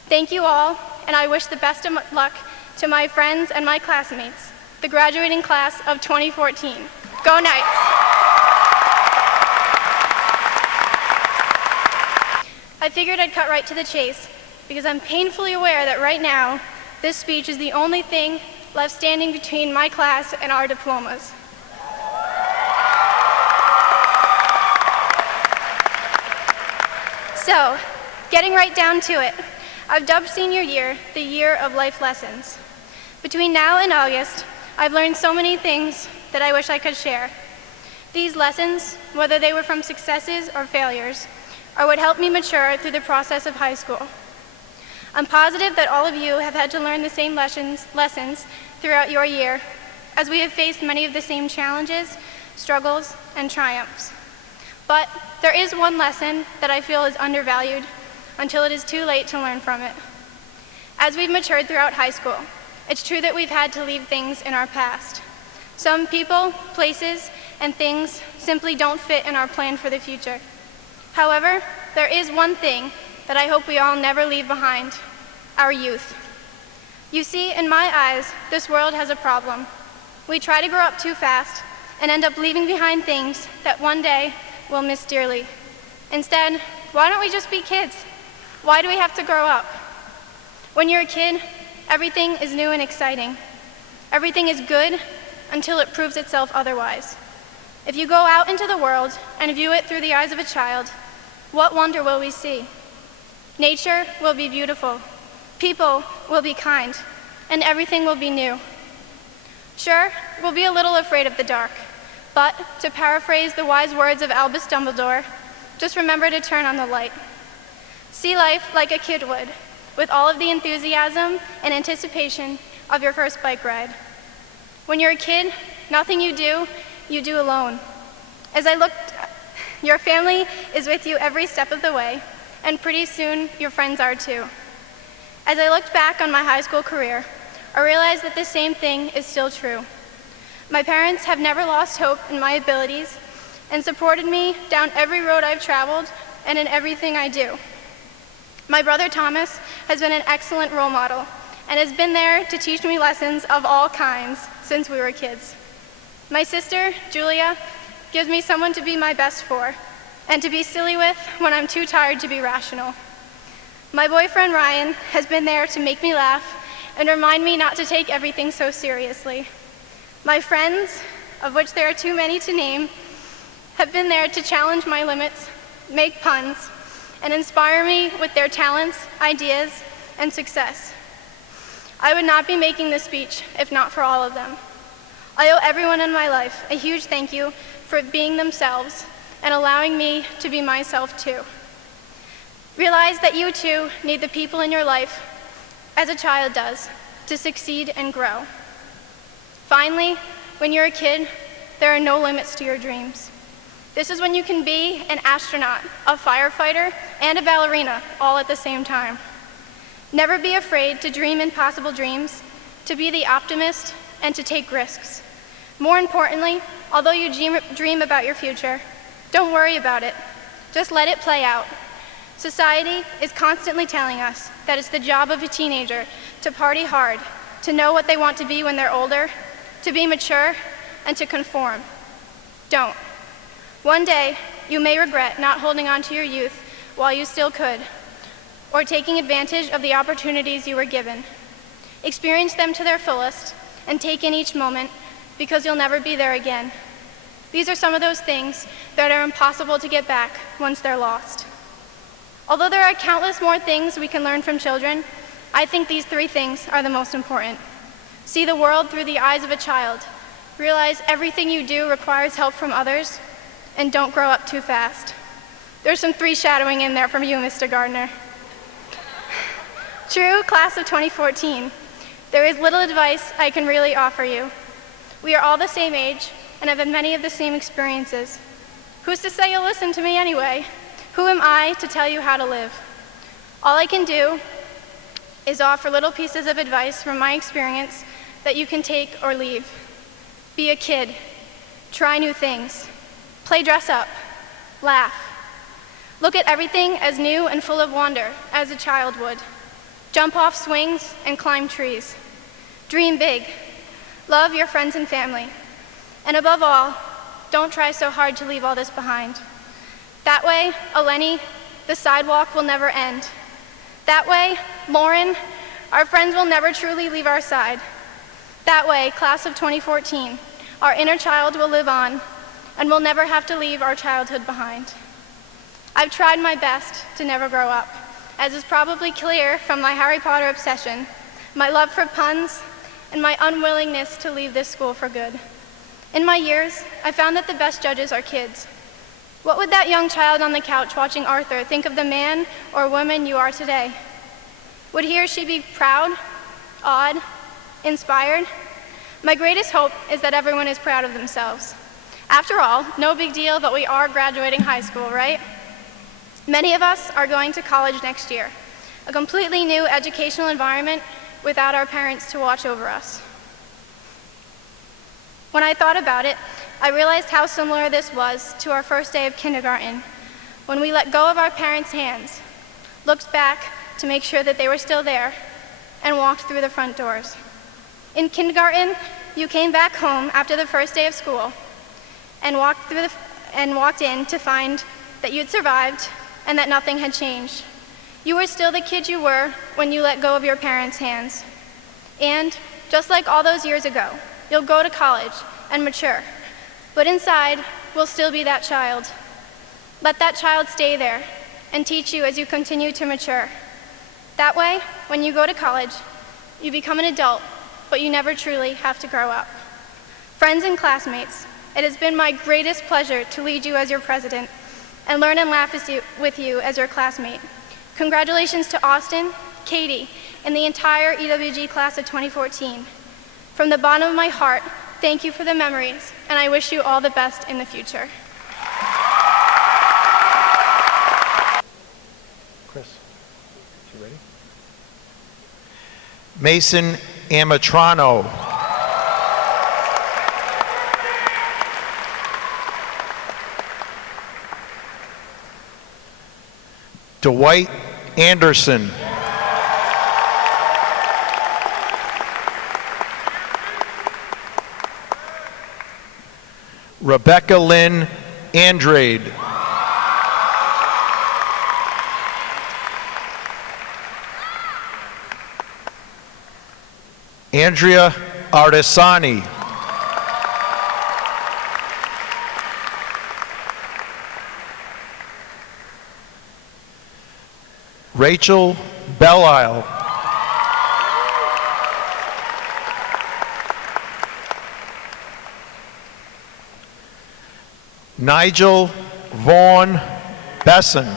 Thank you all, and I wish the best of luck to my friends and my classmates, the graduating class of 2014. Go Knights! I figured I'd cut right to the chase because I'm painfully aware that right now, this speech is the only thing left standing between my class and our diplomas. So, getting right down to it, I've dubbed senior year the year of life lessons. Between now and August, I've learned so many things that I wish I could share. These lessons, whether they were from successes or failures, are what helped me mature through the process of high school. I'm positive that all of you have had to learn the same lessons throughout your year, as we have faced many of the same challenges, struggles, and triumphs. But there is one lesson that I feel is undervalued until it is too late to learn from it. As we've matured throughout high school, it's true that we've had to leave things in our past. Some people, places, and things simply don't fit in our plan for the future. However, there is one thing that I hope we all never leave behind: our youth. You see, in my eyes, this world has a problem. We try to grow up too fast and end up leaving behind things that one day we'll miss dearly. Instead, why don't we just be kids? Why do we have to grow up? When you're a kid, everything is new and exciting. Everything is good until it proves itself otherwise. If you go out into the world and view it through the eyes of a child, what wonder will we see? Nature will be beautiful, people will be kind, and everything will be new. Sure, we'll be a little afraid of the dark, but to paraphrase the wise words of Albus Dumbledore, just remember to turn on the light. See life like a kid would, with all of the enthusiasm and anticipation of your first bike ride. When you're a kid, nothing you do alone. As I looked, your family is with you every step of the way, and pretty soon your friends are too. As I looked back on my high school career, I realized that the same thing is still true. My parents have never lost hope in my abilities and supported me down every road I've traveled and in everything I do. My brother Thomas has been an excellent role model and has been there to teach me lessons of all kinds since we were kids. My sister, Julia, gives me someone to be my best for and to be silly with when I'm too tired to be rational. My boyfriend Ryan has been there to make me laugh and remind me not to take everything so seriously. My friends, of which there are too many to name, have been there to challenge my limits, make puns, and inspire me with their talents, ideas, and success. I would not be making this speech if not for all of them. I owe everyone in my life a huge thank you for being themselves and allowing me to be myself too. Realize that you too need the people in your life, as a child does, to succeed and grow. Finally, when you're a kid, there are no limits to your dreams. This is when you can be an astronaut, a firefighter, and a ballerina all at the same time. Never be afraid to dream impossible dreams, to be the optimist, and to take risks. More importantly, although you dream about your future, don't worry about it. Just let it play out. Society is constantly telling us that it's the job of a teenager to party hard, to know what they want to be when they're older, to be mature, and to conform. Don't. One day, you may regret not holding on to your youth while you still could, or taking advantage of the opportunities you were given. Experience them to their fullest and take in each moment, because you'll never be there again. These are some of those things that are impossible to get back once they're lost. Although there are countless more things we can learn from children, I think these 3 things are the most important. See the world through the eyes of a child. Realize everything you do requires help from others, and don't grow up too fast. There's some 3 shadowing in there from you, Mr. Gardner. True, class of 2014, there is little advice I can really offer you. We are all the same age and have had many of the same experiences. Who's to say you'll listen to me anyway? Who am I to tell you how to live? All I can do is offer little pieces of advice from my experience that you can take or leave. Be a kid. Try new things. Play dress up. Laugh. Look at everything as new and full of wonder as a child would. Jump off swings and climb trees. Dream big. Love your friends and family. And above all, don't try so hard to leave all this behind. That way, Eleni, the sidewalk will never end. That way, Lauren, our friends will never truly leave our side. That way, class of 2014, our inner child will live on, and we'll never have to leave our childhood behind. I've tried my best to never grow up, as is probably clear from my Harry Potter obsession, my love for puns, and my unwillingness to leave this school for good. In my years, I found that the best judges are kids. What would that young child on the couch watching Arthur think of the man or woman you are today? Would he or she be proud, awed, inspired? My greatest hope is that everyone is proud of themselves. After all, no big deal, but we are graduating high school, right? Many of us are going to college next year, a completely new educational environment without our parents to watch over us. When I thought about it, I realized how similar this was to our first day of kindergarten, when we let go of our parents' hands, looked back to make sure that they were still there, and walked through the front doors. In kindergarten, you came back home after the first day of school and walked in to find that you'd survived and that nothing had changed. You were still the kid you were when you let go of your parents' hands. And just like all those years ago, you'll go to college and mature, but inside will still be that child. Let that child stay there and teach you as you continue to mature. That way, when you go to college, you become an adult, but you never truly have to grow up. Friends and classmates, it has been my greatest pleasure to lead you as your president and learn and laugh with you as your classmate. Congratulations to Austin, Katie, and the entire EWG class of 2014. From the bottom of my heart, thank you for the memories, and I wish you all the best in the future. Chris, you ready? Mason Amatrano. Dwight Anderson. Rebecca Lynn Andrade. Andrea Artisani. Rachel Belisle. Nigel Vaughn Besson.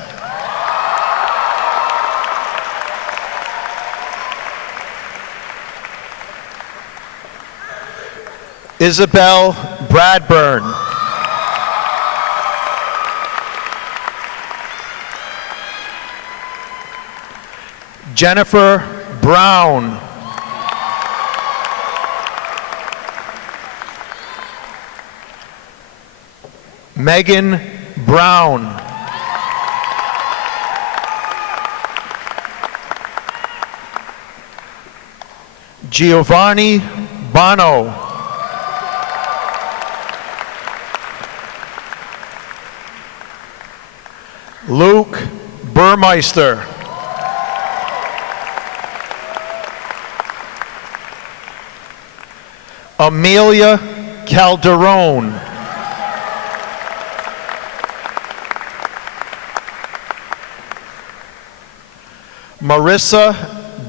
Isabel Bradburn. Jennifer Brown. Megan Brown. Giovanni Bono. Luke Burmeister. Amelia Calderon. Marissa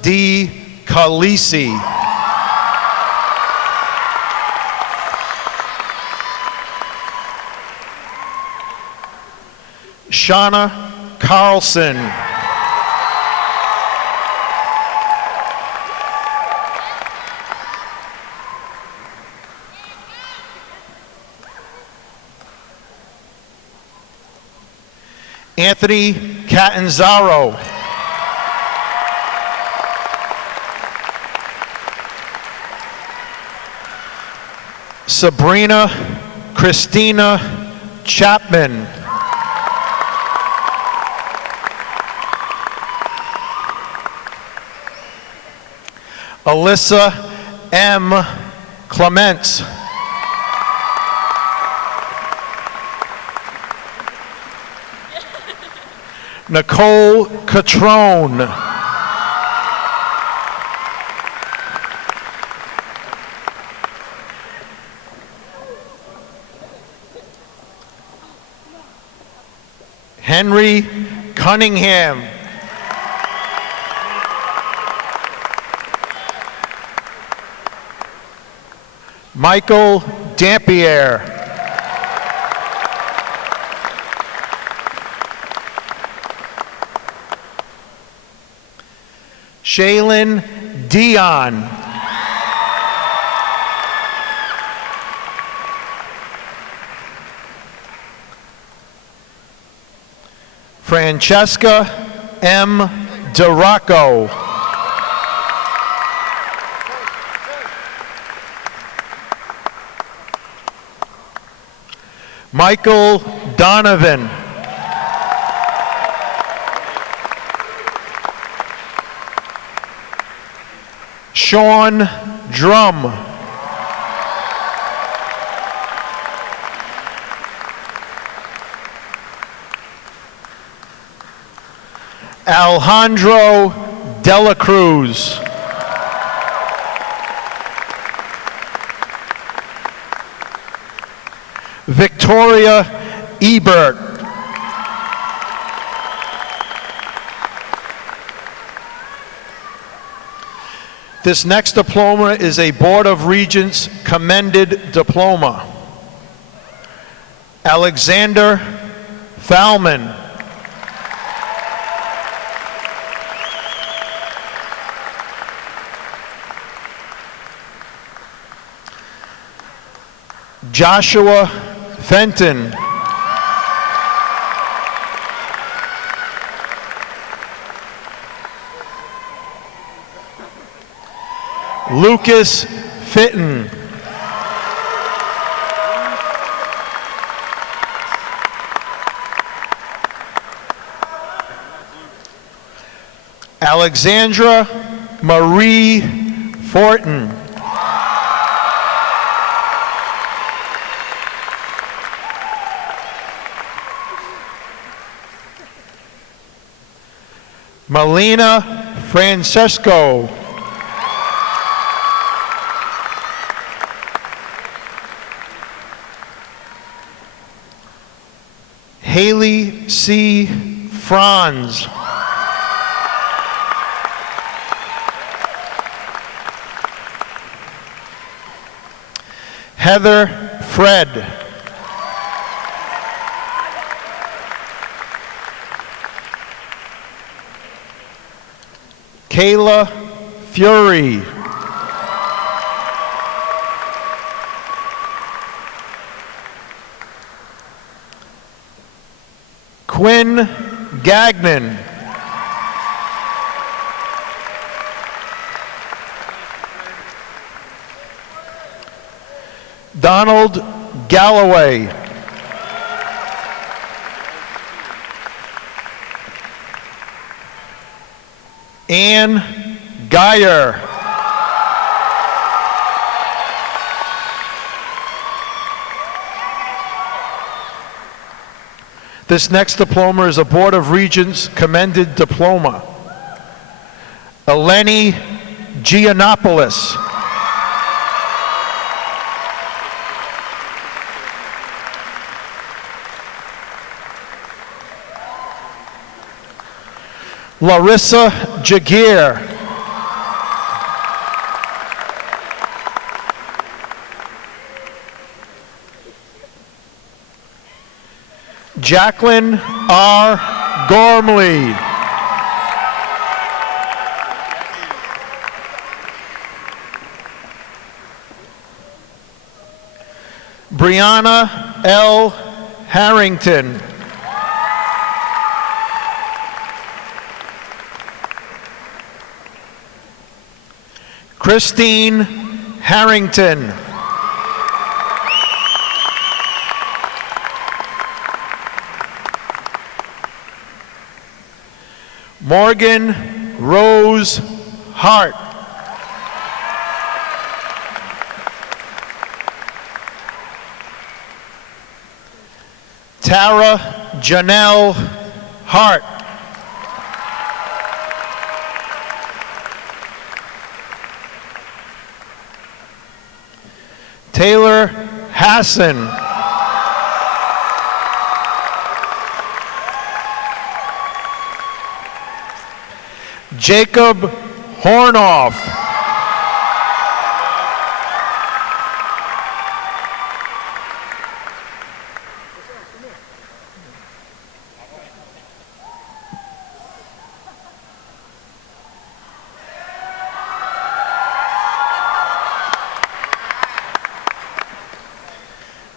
D. Calisi. Shauna Carlson. Anthony Catanzaro. Sabrina Christina Chapman. Alyssa M. Clements. Nicole Catrone. Henry Cunningham. Michael Dampier. Shaylin Dion. Francesca M. DeRocco. Michael Donovan. Sean Drum. Alejandro Dela Cruz. Victoria Ebert. This next diploma is a Board of Regents commended diploma. Alexander Thalman. Joshua Fenton. Lucas Fitton. Alexandra Marie Fortin. Melina Francesco. Haley C. Franz. Heather Fred. Kayla Fury. Quinn Gagnon. Donald Galloway. Ann Geyer. This next diploma is a Board of Regents commended diploma. Eleni Giannopoulos. Larissa Jagir. Jacqueline R. Gormley. Brianna L. Harrington. Christine Harrington. Morgan Rose Hart. Tara Janelle Hart. Taylor Hassan. Jacob Hornoff.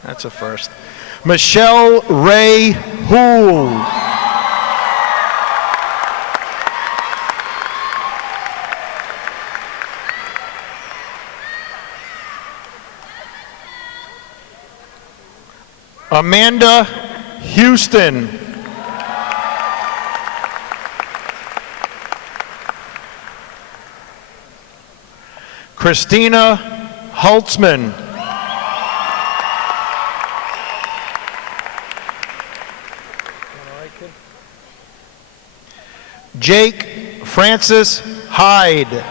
That's a first. Michelle Ray Houle. Amanda Houston. Christina Holtzman. Jake Francis Hyde.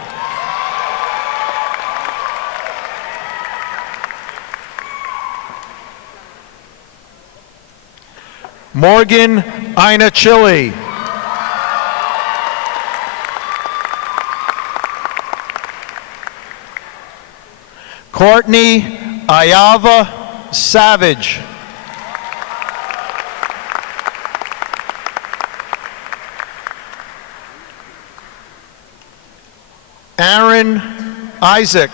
Morgan Inachili. Courtney Ayava Savage. Aaron Isaac.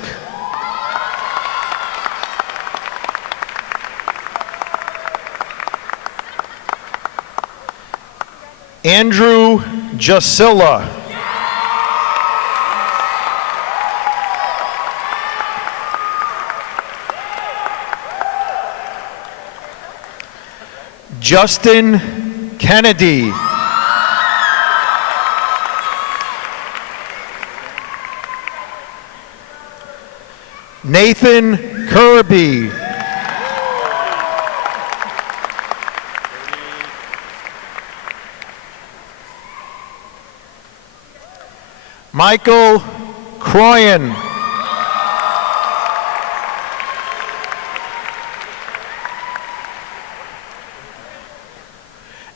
Andrew Jasilla. Justin Kennedy. Nathan Kirby. Michael Croyan.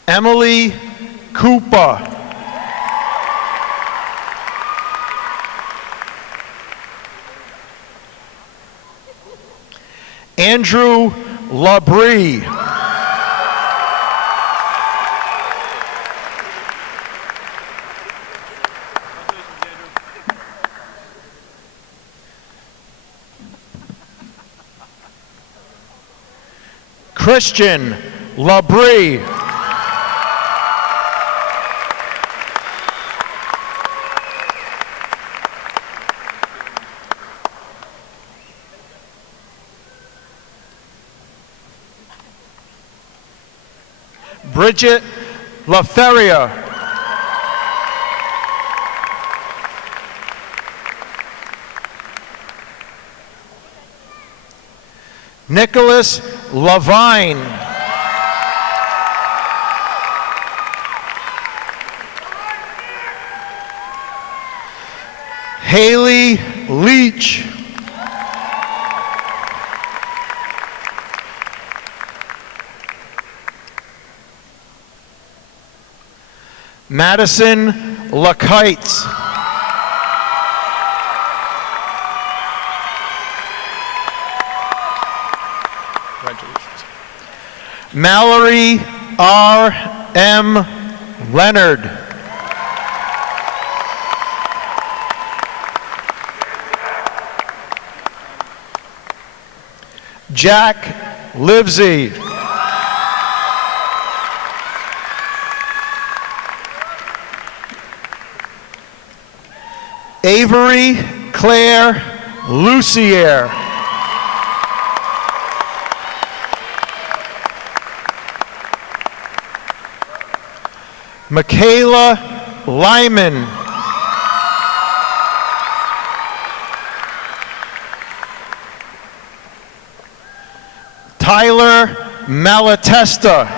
Emily Cooper. Andrew Labrie. Christian Labrie. Bridget LaFerrier. Nicholas Levine. Haley Leach. Madison Lakites. Congratulations. Mallory R.M. Leonard. Jack Livesey. Avery Claire Lucier. Michaela Lyman. Tyler Malatesta.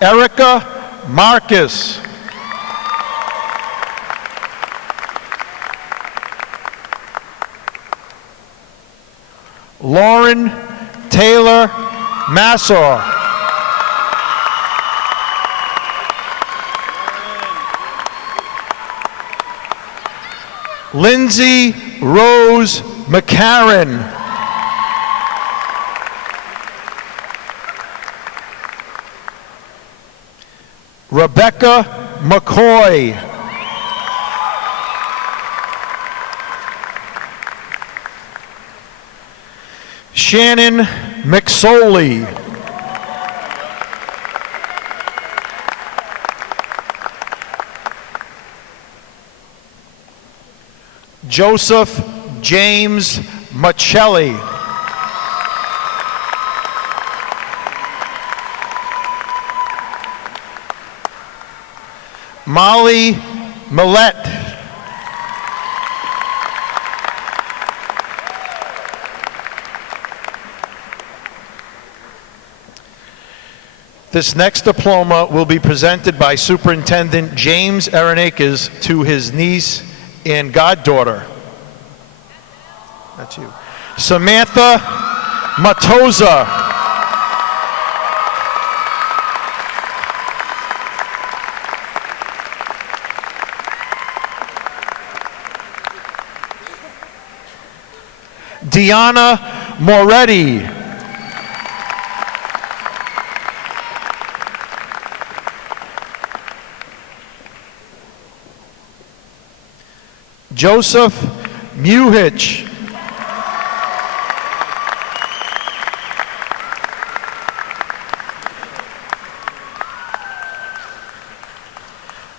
Erica Marcus. Lauren Taylor Massor. Lindsay Rose McCarran. Rebecca McCoy. Shannon McSoley. Joseph James Machelli. Molly Millette. This next diploma will be presented by Superintendent James Aronakis to his niece and goddaughter. That's you. Samantha Matoza. Deanna Moretti. Joseph Muhich.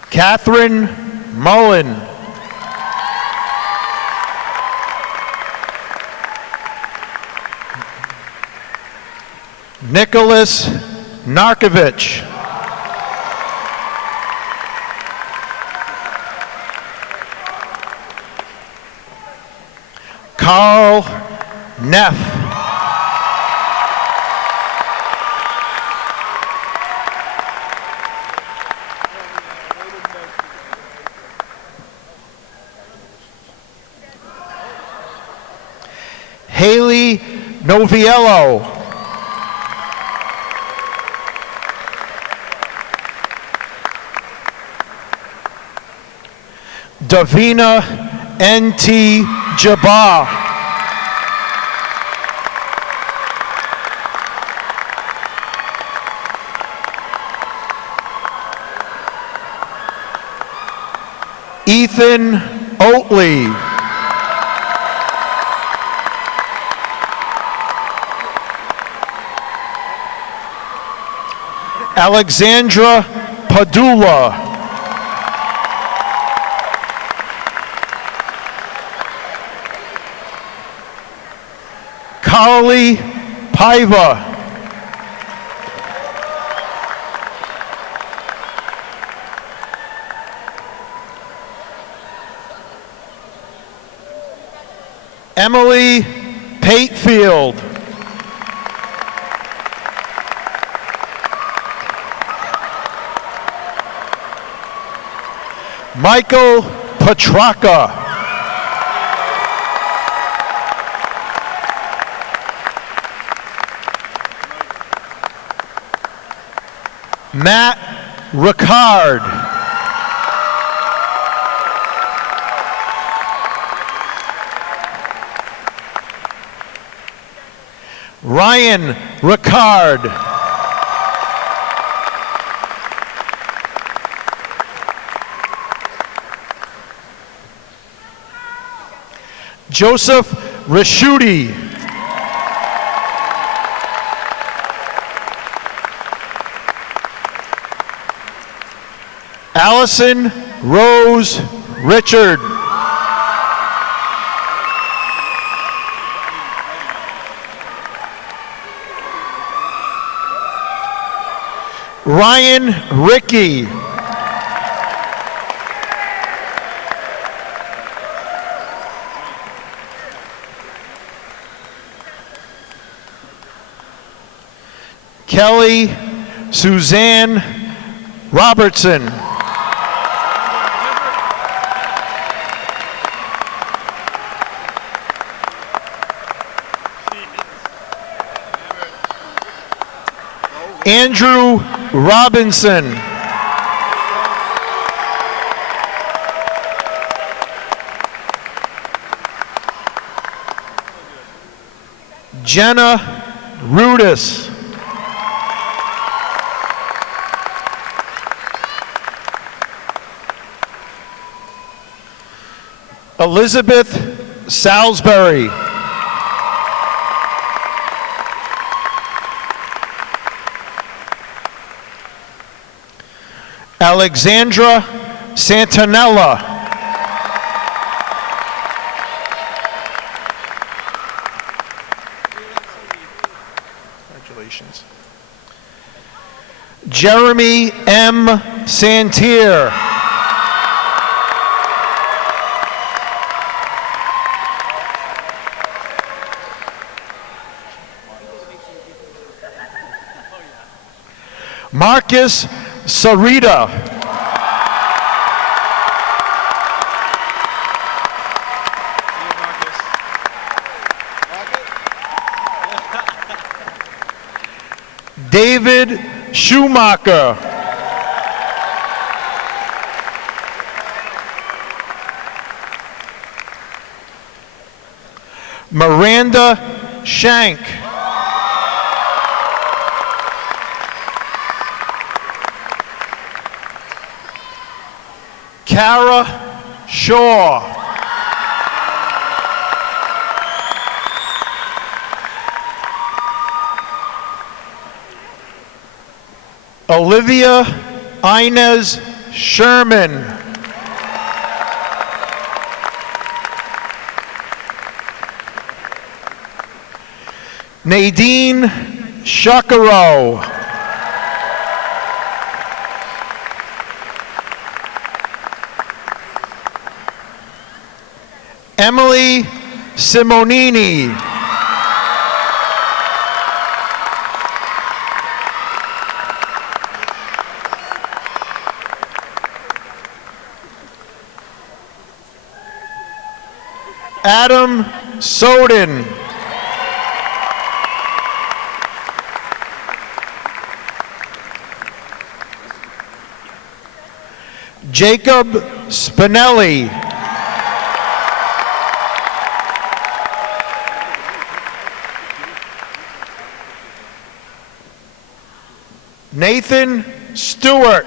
Catherine Mullen. Nicholas Narkovich. Carl Neff. Haley Noviello. Davina N.T. Jabbar. Ethan Oatley. Alexandra Padula. Carly Paiva. Emily Patefield. Michael Petraka. Matt Ricard. Ryan Ricard. Joseph Raschuti. Allison Rose Richard. Ryan Ricky. Kelly Suzanne Robertson. Andrew Robinson. Jenna Rudis. Elizabeth Salisbury. Alexandra Santanella. Congratulations. Jeremy M. Santier. Marcus Sarita. David Schumacher. Miranda Shank. Kara Shaw. Olivia Inez Sherman. Nadine Shakaro. Emily Simonini. Adam Soden. Jacob Spinelli. Nathan Stewart.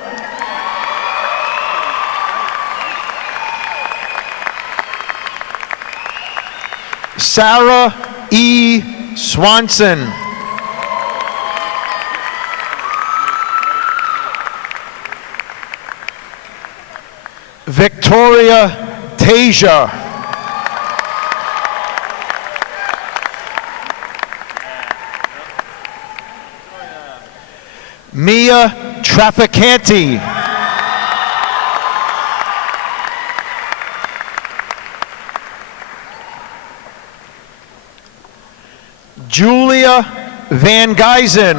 Sarah E. Swanson. Victoria Tasia. Mia Traficante. Julia Van Geisen.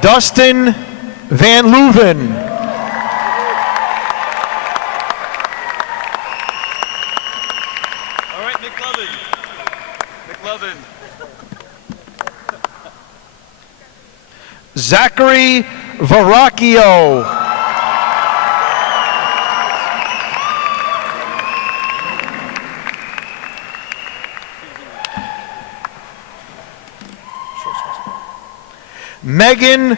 Dustin Van Leuven. All right, Nick. Zachary Verrocchio. Megan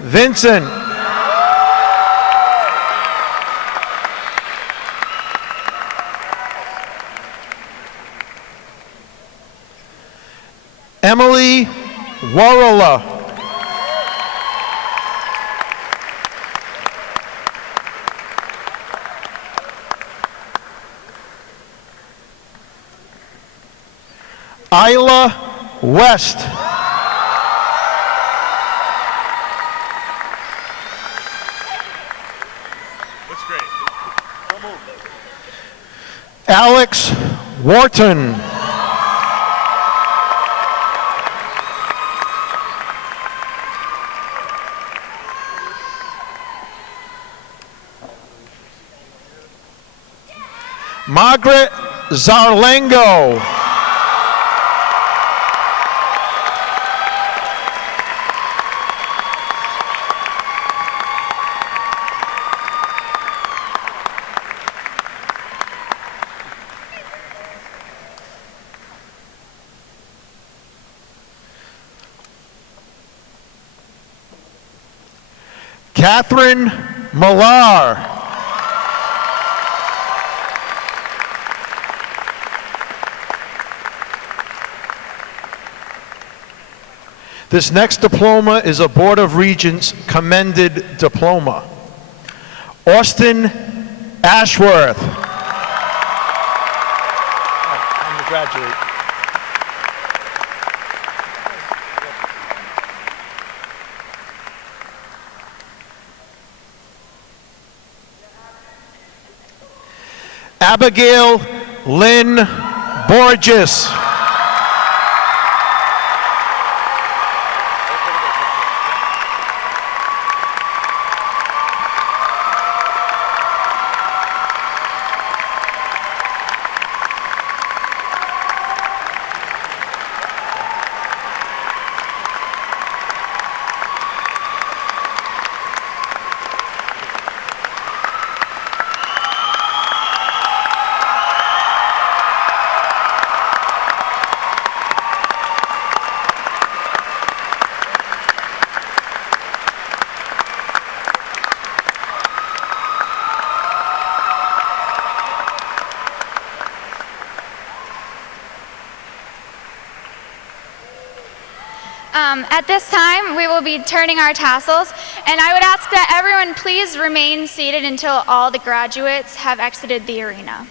Vincent. Emily Warrella. Isla West. Looks great. Don't move. Alex Wharton. Margaret Zarlengo. Catherine Millar. This next diploma is a Board of Regents commended diploma. Austin Ashworth. Time to graduate. Abigail Lynn Borges. At this time, we will be turning our tassels, and I would ask that everyone please remain seated until all the graduates have exited the arena.